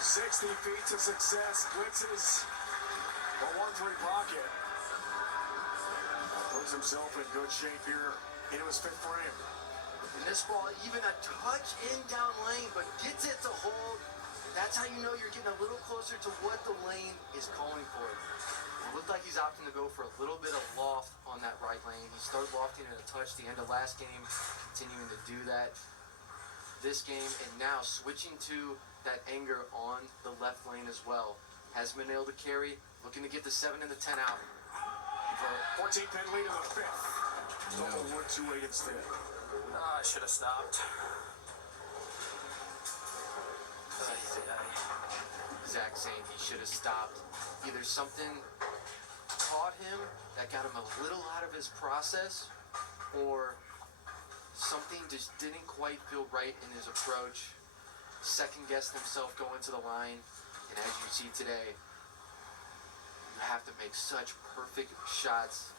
60 feet to success. Blitzes the 1-3 pocket. Puts himself in good shape here into his 5th frame. And this ball, even a touch in down lane, but gets it to hold. That's how you know you're getting a little closer to what the lane is calling for. looked like he's opting to go for a little bit of loft on that right lane. He started lofting it a touch the end of last game, continuing to do that this game, and now switching to that anger on the left lane as well. Hasn't been able to carry, looking to get the 7 and the 10 out. For 14-pin lead in the fifth. Double wood 2-8 instead. I should have stopped. Zach saying he should have stopped. Either something caught him that got him a little out of his process, or something just didn't quite feel right in his approach. Second-guessed himself going to the line. And as you see today, you have to make such perfect shots.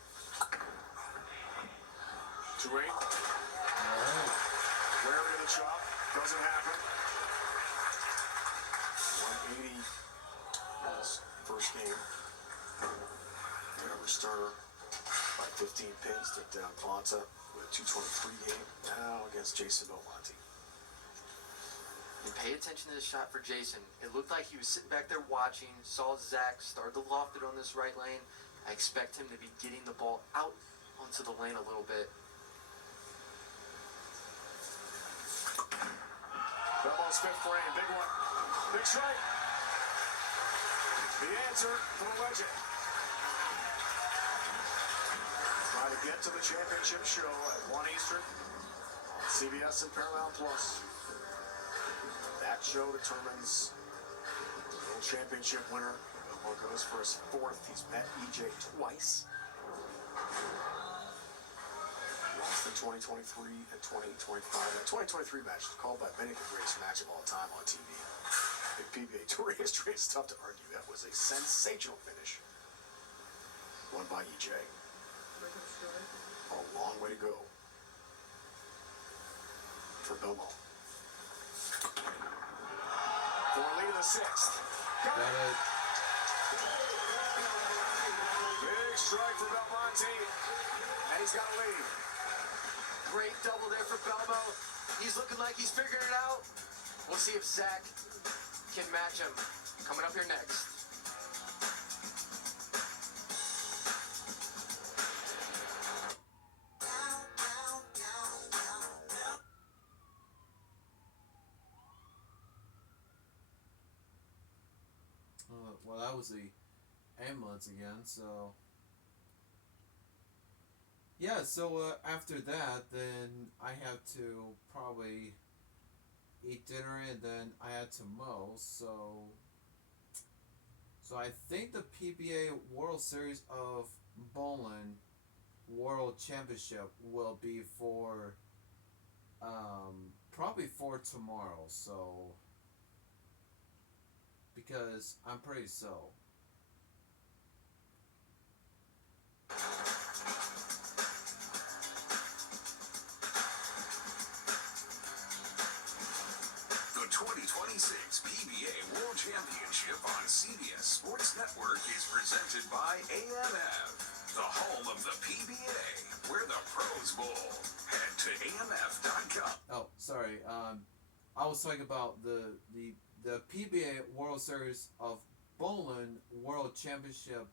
2-8. Wary of the chop. Doesn't happen. 180 was first game. Remember Sterner by 15 pins took down Bonta with a 223 game. Now against Jason Belmonte. And pay attention to this shot for Jason. It looked like he was sitting back there watching, saw Zach start to loft it on this right lane. I expect him to be getting the ball out onto the lane a little bit. Belmont's fifth frame, big one. Big strike. The answer for the legend. Try to get to the championship show at 1 Eastern on CBS and Paramount Plus. That show determines the World Championship winner. Belmont goes for his fourth. He's met EJ twice. Lost in 2023 and 2025. That 2023 match is called by many the greatest match of all time on TV. In PBA Tour history, it's tough to argue that was a sensational finish. Won by EJ. A long way to go for Belmont. For a lead of the sixth. Got it. Big strike for Belmonte. And he's got a lead. Great double there for Belmo. He's looking like he's figuring it out. We'll see if Zach can match him. Coming up here next. Well, that was the ambulance again, so... Yeah, so after that, then I have to probably eat dinner, and then I had to mow, so I think the PBA World Series of Bowling World Championship will be for, probably for tomorrow, so... Because I'm pretty so. The 2026 PBA World Championship on CBS Sports Network is presented by AMF, the home of the PBA, where the pros bowl. Head to AMF.com. Oh, sorry. I was talking about the PBA World Series of Bowling World Championship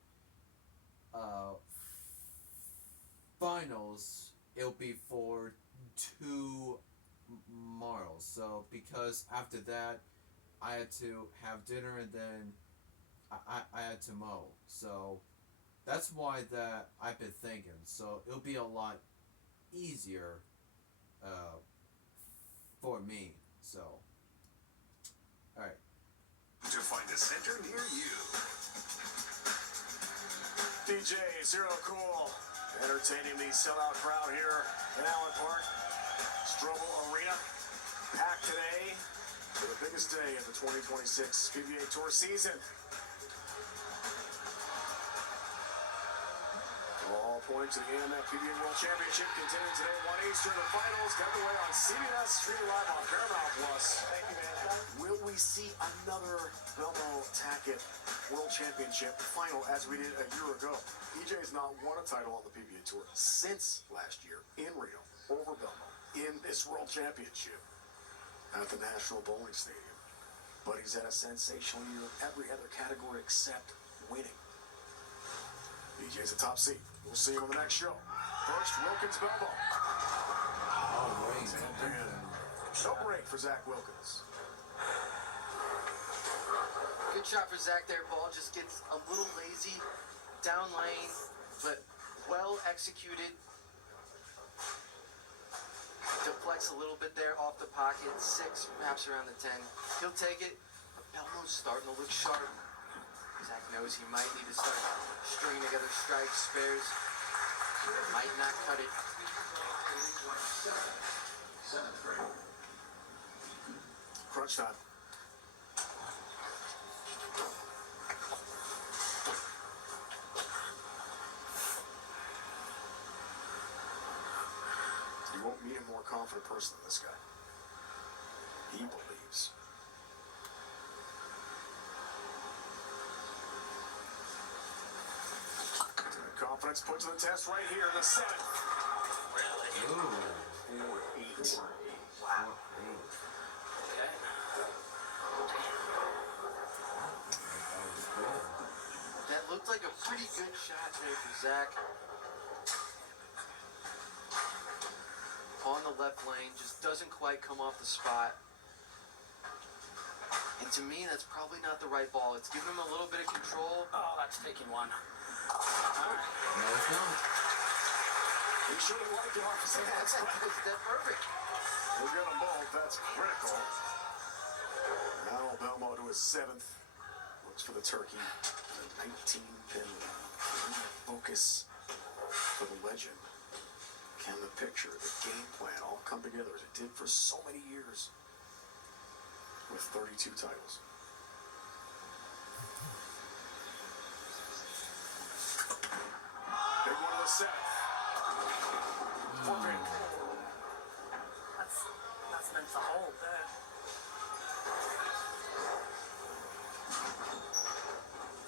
finals. It'll be for tomorrow. So because after that, I had to have dinner, and then I had to mow. So that's why that I've been thinking. So it'll be a lot easier for me. So. Alright. To find a center near you. DJ Zero Cool entertaining the sellout crowd here in Allen Park. Strobel Arena packed today for the biggest day of the 2026 PBA Tour season. All points to the AMF PBA World Championship continuing today at 1 Eastern. The finals get underway on CBS, streaming live on Paramount Plus. Thank you, man. Will we see another Belmo Tackett World Championship final as we did a year ago? EJ has not won a title on the PBA Tour since last year in Rio over Belmo in this World Championship at the National Bowling Stadium. But he's had a sensational year in every other category except winning. BJ's the top seed. We'll see him on the next show. First, Wilkins Belmo. No break for Zach Wilkins. Good shot for Zach there. Ball just gets a little lazy, down lane, but well executed. Deflects a little bit there off the pocket. 6 wraps around the 10. He'll take it. But Belmo's starting to look sharp. Zach knows he might need to start stringing together strikes, spares. Might not cut it. Crunch time. You won't meet a more confident person than this guy. He believes. Confidence put to the test right here, the 7th. Really? 4-8. Wow. That looked like a pretty good shot there for Zach. On the left lane, just doesn't quite come off the spot. And to me, that's probably not the right ball. It's giving him a little bit of control. Oh, that's taking one. No, it's not. He should have liked it off his hands. That's perfect. We'll get them both. That's critical. Now Belmo to his 7th. Looks for the turkey. The 19-pin focus for the legend. Can the picture, the game plan all come together as it did for so many years with 32 titles? Big one to the 7th. Forfeit. That's meant to hold there.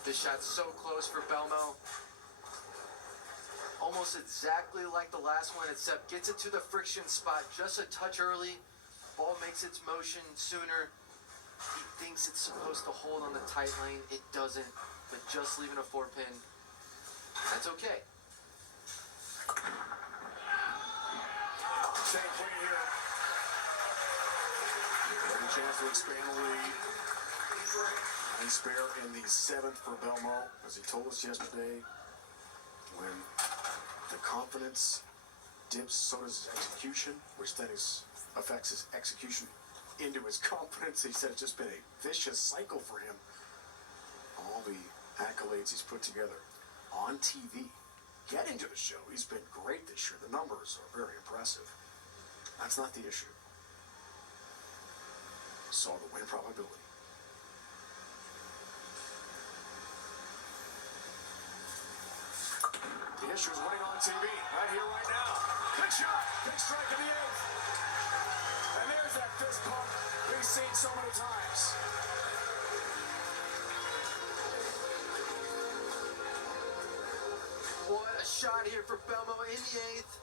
This shot's so close for Belmo. Almost exactly like the last one, except gets it to the friction spot just a touch early. Ball makes its motion sooner. He thinks it's supposed to hold on the tight lane. It doesn't, but just leaving a 4-pin. That's okay. Same play here. Every chance to expand the lead. And spare in the 7th for Belmo, as he told us yesterday, when the confidence dips, so does his execution, which then affects his execution into his confidence. He said it's just been a vicious cycle for him. All the accolades he's put together on TV. Getting to the show, he's been great this year. The numbers are very impressive. That's not the issue. Saw the win probability. The issue is winning on TV, right here, right now. Good shot, big strike in the 8th. And there's that fist pump we've seen so many times. What a shot here for Belmo in the 8th.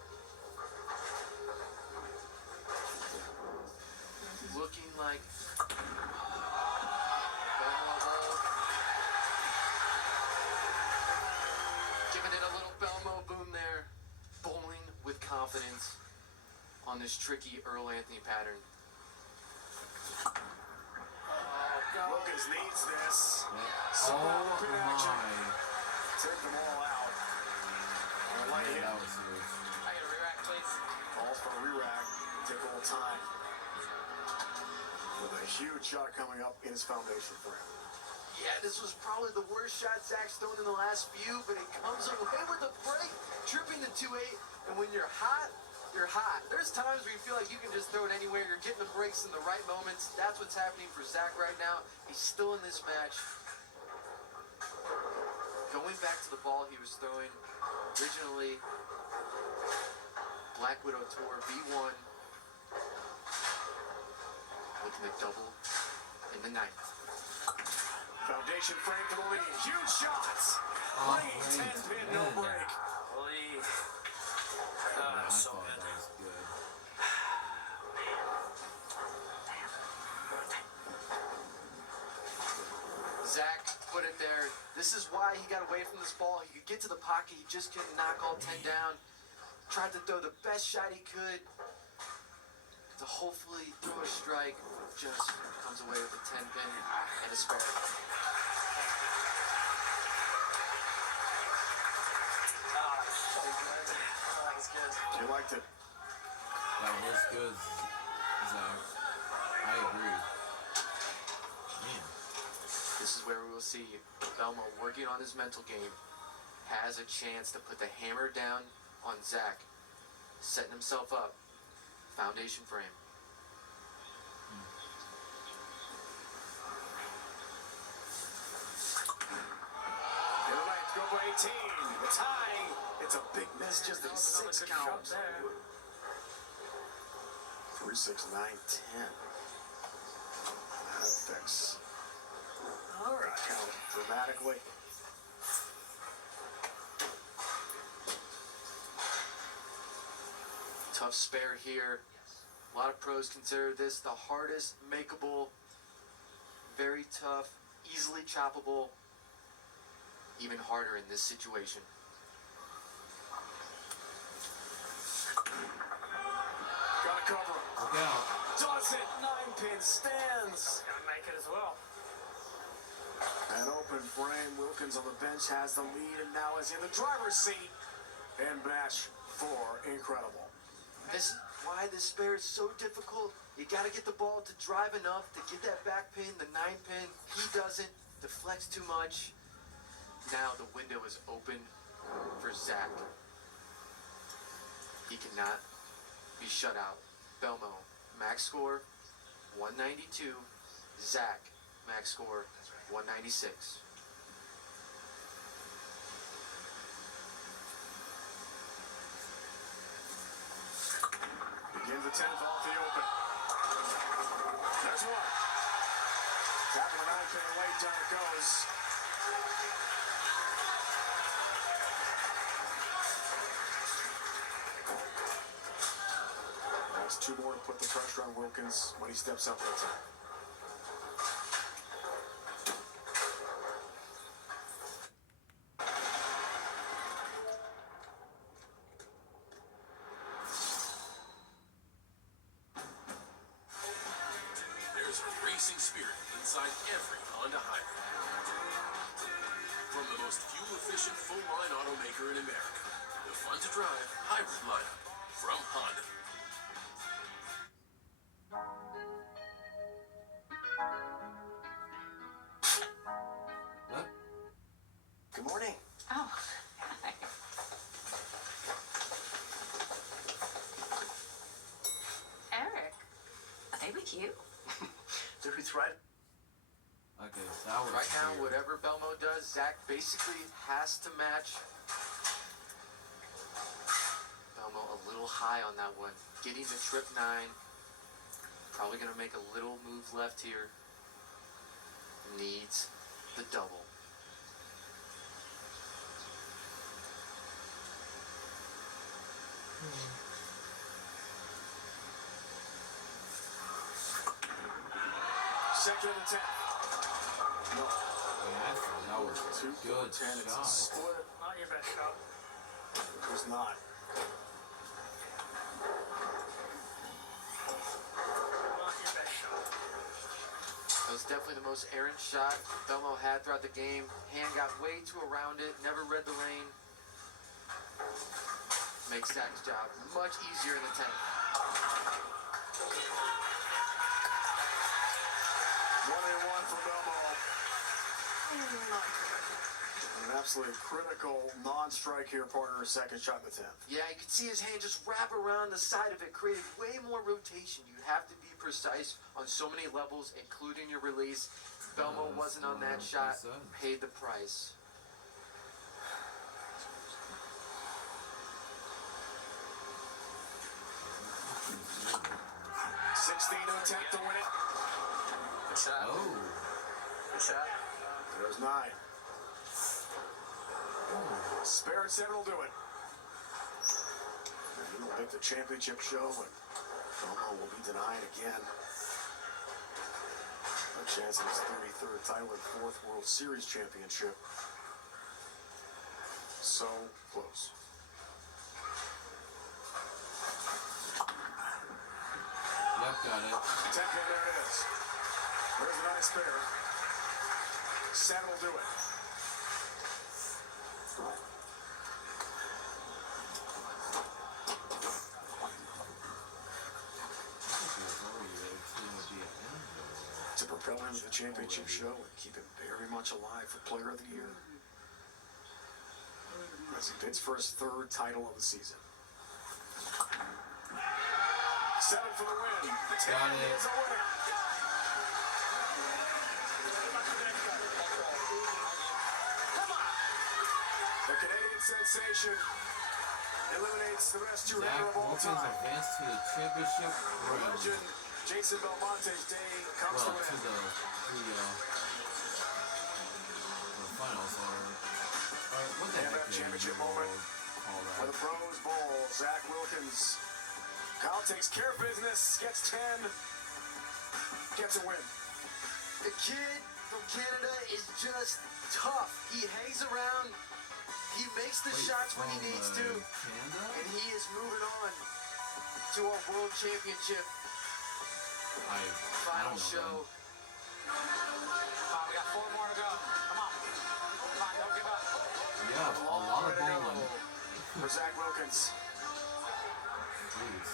Looking like Belmo ball. Giving it a little Belmo boom there. Bowling with confidence on this tricky Earl Anthony pattern. Wilkins needs this. Oh Pin action. my. Take them all out. On the light hit. That was huge. I get a re-rack, please. Calls for a re-rack. Take a little time. With a huge shot coming up in his foundation for him. Yeah, this was probably the worst shot Zach's thrown in the last few, but it comes away with a break, tripping the 2-8. And when you're hot, you're hot. There's times where you feel like you can just throw it anywhere. You're getting the breaks in the right moments. That's what's happening for Zach right now. He's still in this match. Going back to the ball he was throwing originally, Black Widow Tour V1. Looking at double in the 9th. Foundation frame for the lead. Huge shots. Lane 10-pin, no break. Holy. I So thought good. that was good. Zach put it there. This is why he got away from this ball. He could get to the pocket. He just couldn't knock all 10 down. Tried to throw the best shot he could to hopefully throw a strike. Just comes away with a 10 pin and a spare. So good. Oh, that was good. You liked it. That was good, Zach. I agree. Man. This is where we will see Belmo working on his mental game. Has a chance to put the hammer down on Zach. Setting himself up. Foundation frame. Here tonight, go for 18. The tie. It's a big miss, just a 6 count. 3, 6, 9, 10. That affects All right. count dramatically. Tough spare here. A lot of pros consider this the hardest makeable. Very tough, easily choppable. Even harder in this situation. Got to cover. Look out. Does it. 9-pin stands. Gotta make it as well. An open frame. Wilkins on the bench has the lead and now is in the driver's seat. And match 4. Incredible. This is why this spare is so difficult. You gotta get the ball to drive enough to get that back pin, the 9 pin. He doesn't. Deflects too much. Now the window is open for Zach. He cannot be shut out. Belmo, max score 192. Zach, max score 196. Begins the 10th off the open. There's one. Tapping the 9-pin late, down it goes. That's 2 more to put the pressure on Wilkins when he steps up that time. There's a racing spirit inside every Honda hybrid. From the most fuel-efficient full-line automaker in America, the fun-to-drive hybrid lineup from Honda. What? Good morning. Oh, hi. Eric, are they with you? Dude's right. Okay, that was Right now, weird. whatever Belmo does, Zach basically has to match. Belmo a little high on that one. Getting the trip 9. Probably going to make a little move left here. Needs the double. Second and 10. No. Yeah, I thought that was a 2, 4, good 10. It's a shot. split. Not your best shot. It was not. Not your best shot. That was definitely the most errant shot Belmo had throughout the game. Hand got way too around it, never read the lane. Makes Zach's job much easier in the 10th. 1-1 for Belmo. An absolutely critical non-strike here, partner. Second shot in the 10th. Yeah, you can see his hand just wrap around the side of it, created way more rotation. You have to be precise on so many levels, including your release. Belmo wasn't on that shot, paid the price. $16 to attempt to win it. Good shot. Oh. Good shot. There's 9. Spare at 7 will do it. And it'll make the championship show, and Belmo will be denied again. A Chance at his 33rd title and 4th World Series championship. So close. Yep, got it. 10-pin, there it is. There's a nice pair. 7 will do it. To propel him to the championship show and keep him very much alive for Player of the Year. As he bids for his 3rd title of the season. 7 for the win. 10 is a winner. The Canadian sensation eliminates the best two hitter of all Wilkins time. advanced to the championship round. Legend Jason Belmonte's day comes Well, to an to end. the finals, or what the heck AMF do championship you moment call for that? the Pros Bowl. Zach Wilkins. Kyle takes care of business, gets 10, gets a win. The kid from Canada is just tough. He hangs around. He makes the shots when he needs to. Canada? And he is moving on to our World Championship I final don't know. show. We got 4 more to go. Come on. Come on, don't give up. Yeah, a lot of bowling. For Zach Wilkins. Jeez.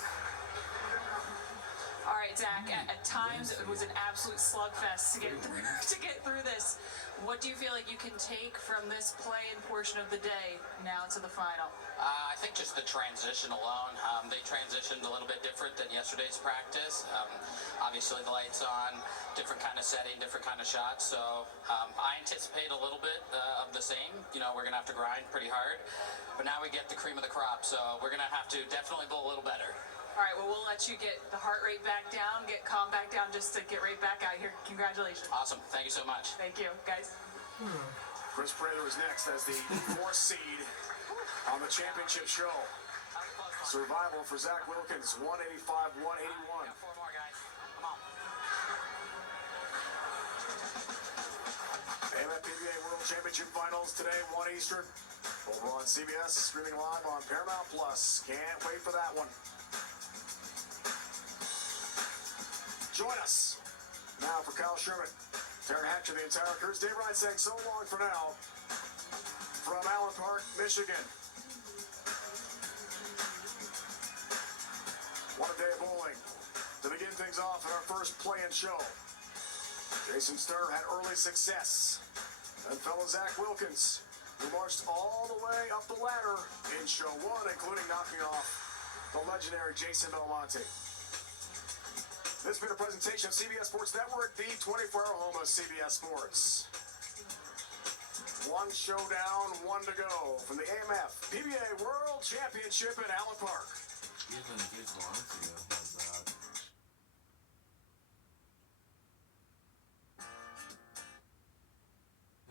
All right, Zach. At times it was an absolute slugfest to get through this. What do you feel like you can take from this play-in portion of the day now to the final? I think just the transition alone. They transitioned a little bit different than yesterday's practice. Obviously, the lights on, different kind of setting, different kind of shots. So I anticipate a little bit of the same. You know, we're going to have to grind pretty hard. But now we get the cream of the crop. So we're going to have to definitely bowl a little better. All right, well, we'll let you get the heart rate back down, get calm back down just to get right back out here. Congratulations. Awesome. Thank you so much. Thank you, guys. Chris Prater is next as the 4th seed on the championship show. Survival for Zach Wilkins, 185, 181. 4 more, guys. Come on. AMF PBA World Championship Finals today, 1 Eastern. Over on CBS, streaming live on Paramount Plus. Can't wait for that one. Join us now for Kyle Sherman, Taryn Hatcher, the entire crew. Dave Ryan saying so long for now from Allen Park, Michigan. What a day of bowling to begin things off in our first play-in show. Jason Sturr had early success. And fellow Zach Wilkins, who marched all the way up the ladder in show 1, including knocking off the legendary Jason Belmonte. This has been a presentation of CBS Sports Network, the 24-hour home of CBS Sports. 1 showdown, 1 to go from the AMF PBA World Championship in Allen Park. Even Jason Belmonte has that.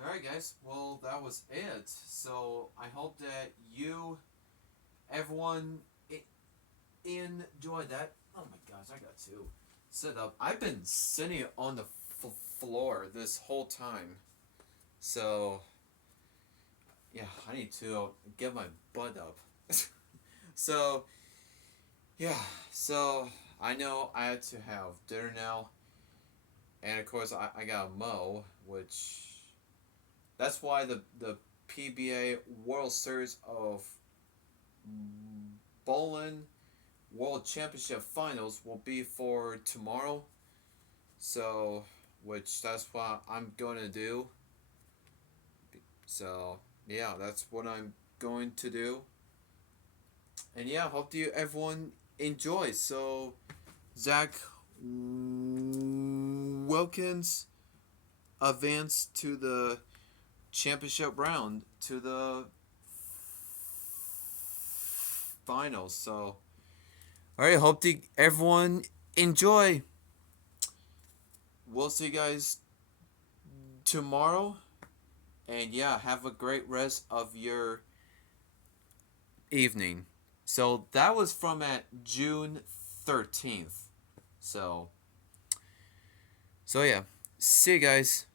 Alright guys, well that was it. So I hope that you, everyone, enjoyed that. Oh my gosh, I got 2. Sit up. I've been sitting on the floor this whole time. So, yeah, I need to get my butt up. So, yeah, so I know I had to have dinner now. And of course, I got a mow, which... That's why the PBA World Series of Bowling World Championship Finals will be for tomorrow. So, which that's what I'm going to do. So, yeah, that's what I'm going to do. And yeah, hope you everyone enjoy. So, Zach Wilkins advanced to the championship round, to the finals. So, alright, hope everyone enjoy. We'll see you guys tomorrow. And yeah, have a great rest of your evening. So that was from at June 13th. So yeah. See you guys.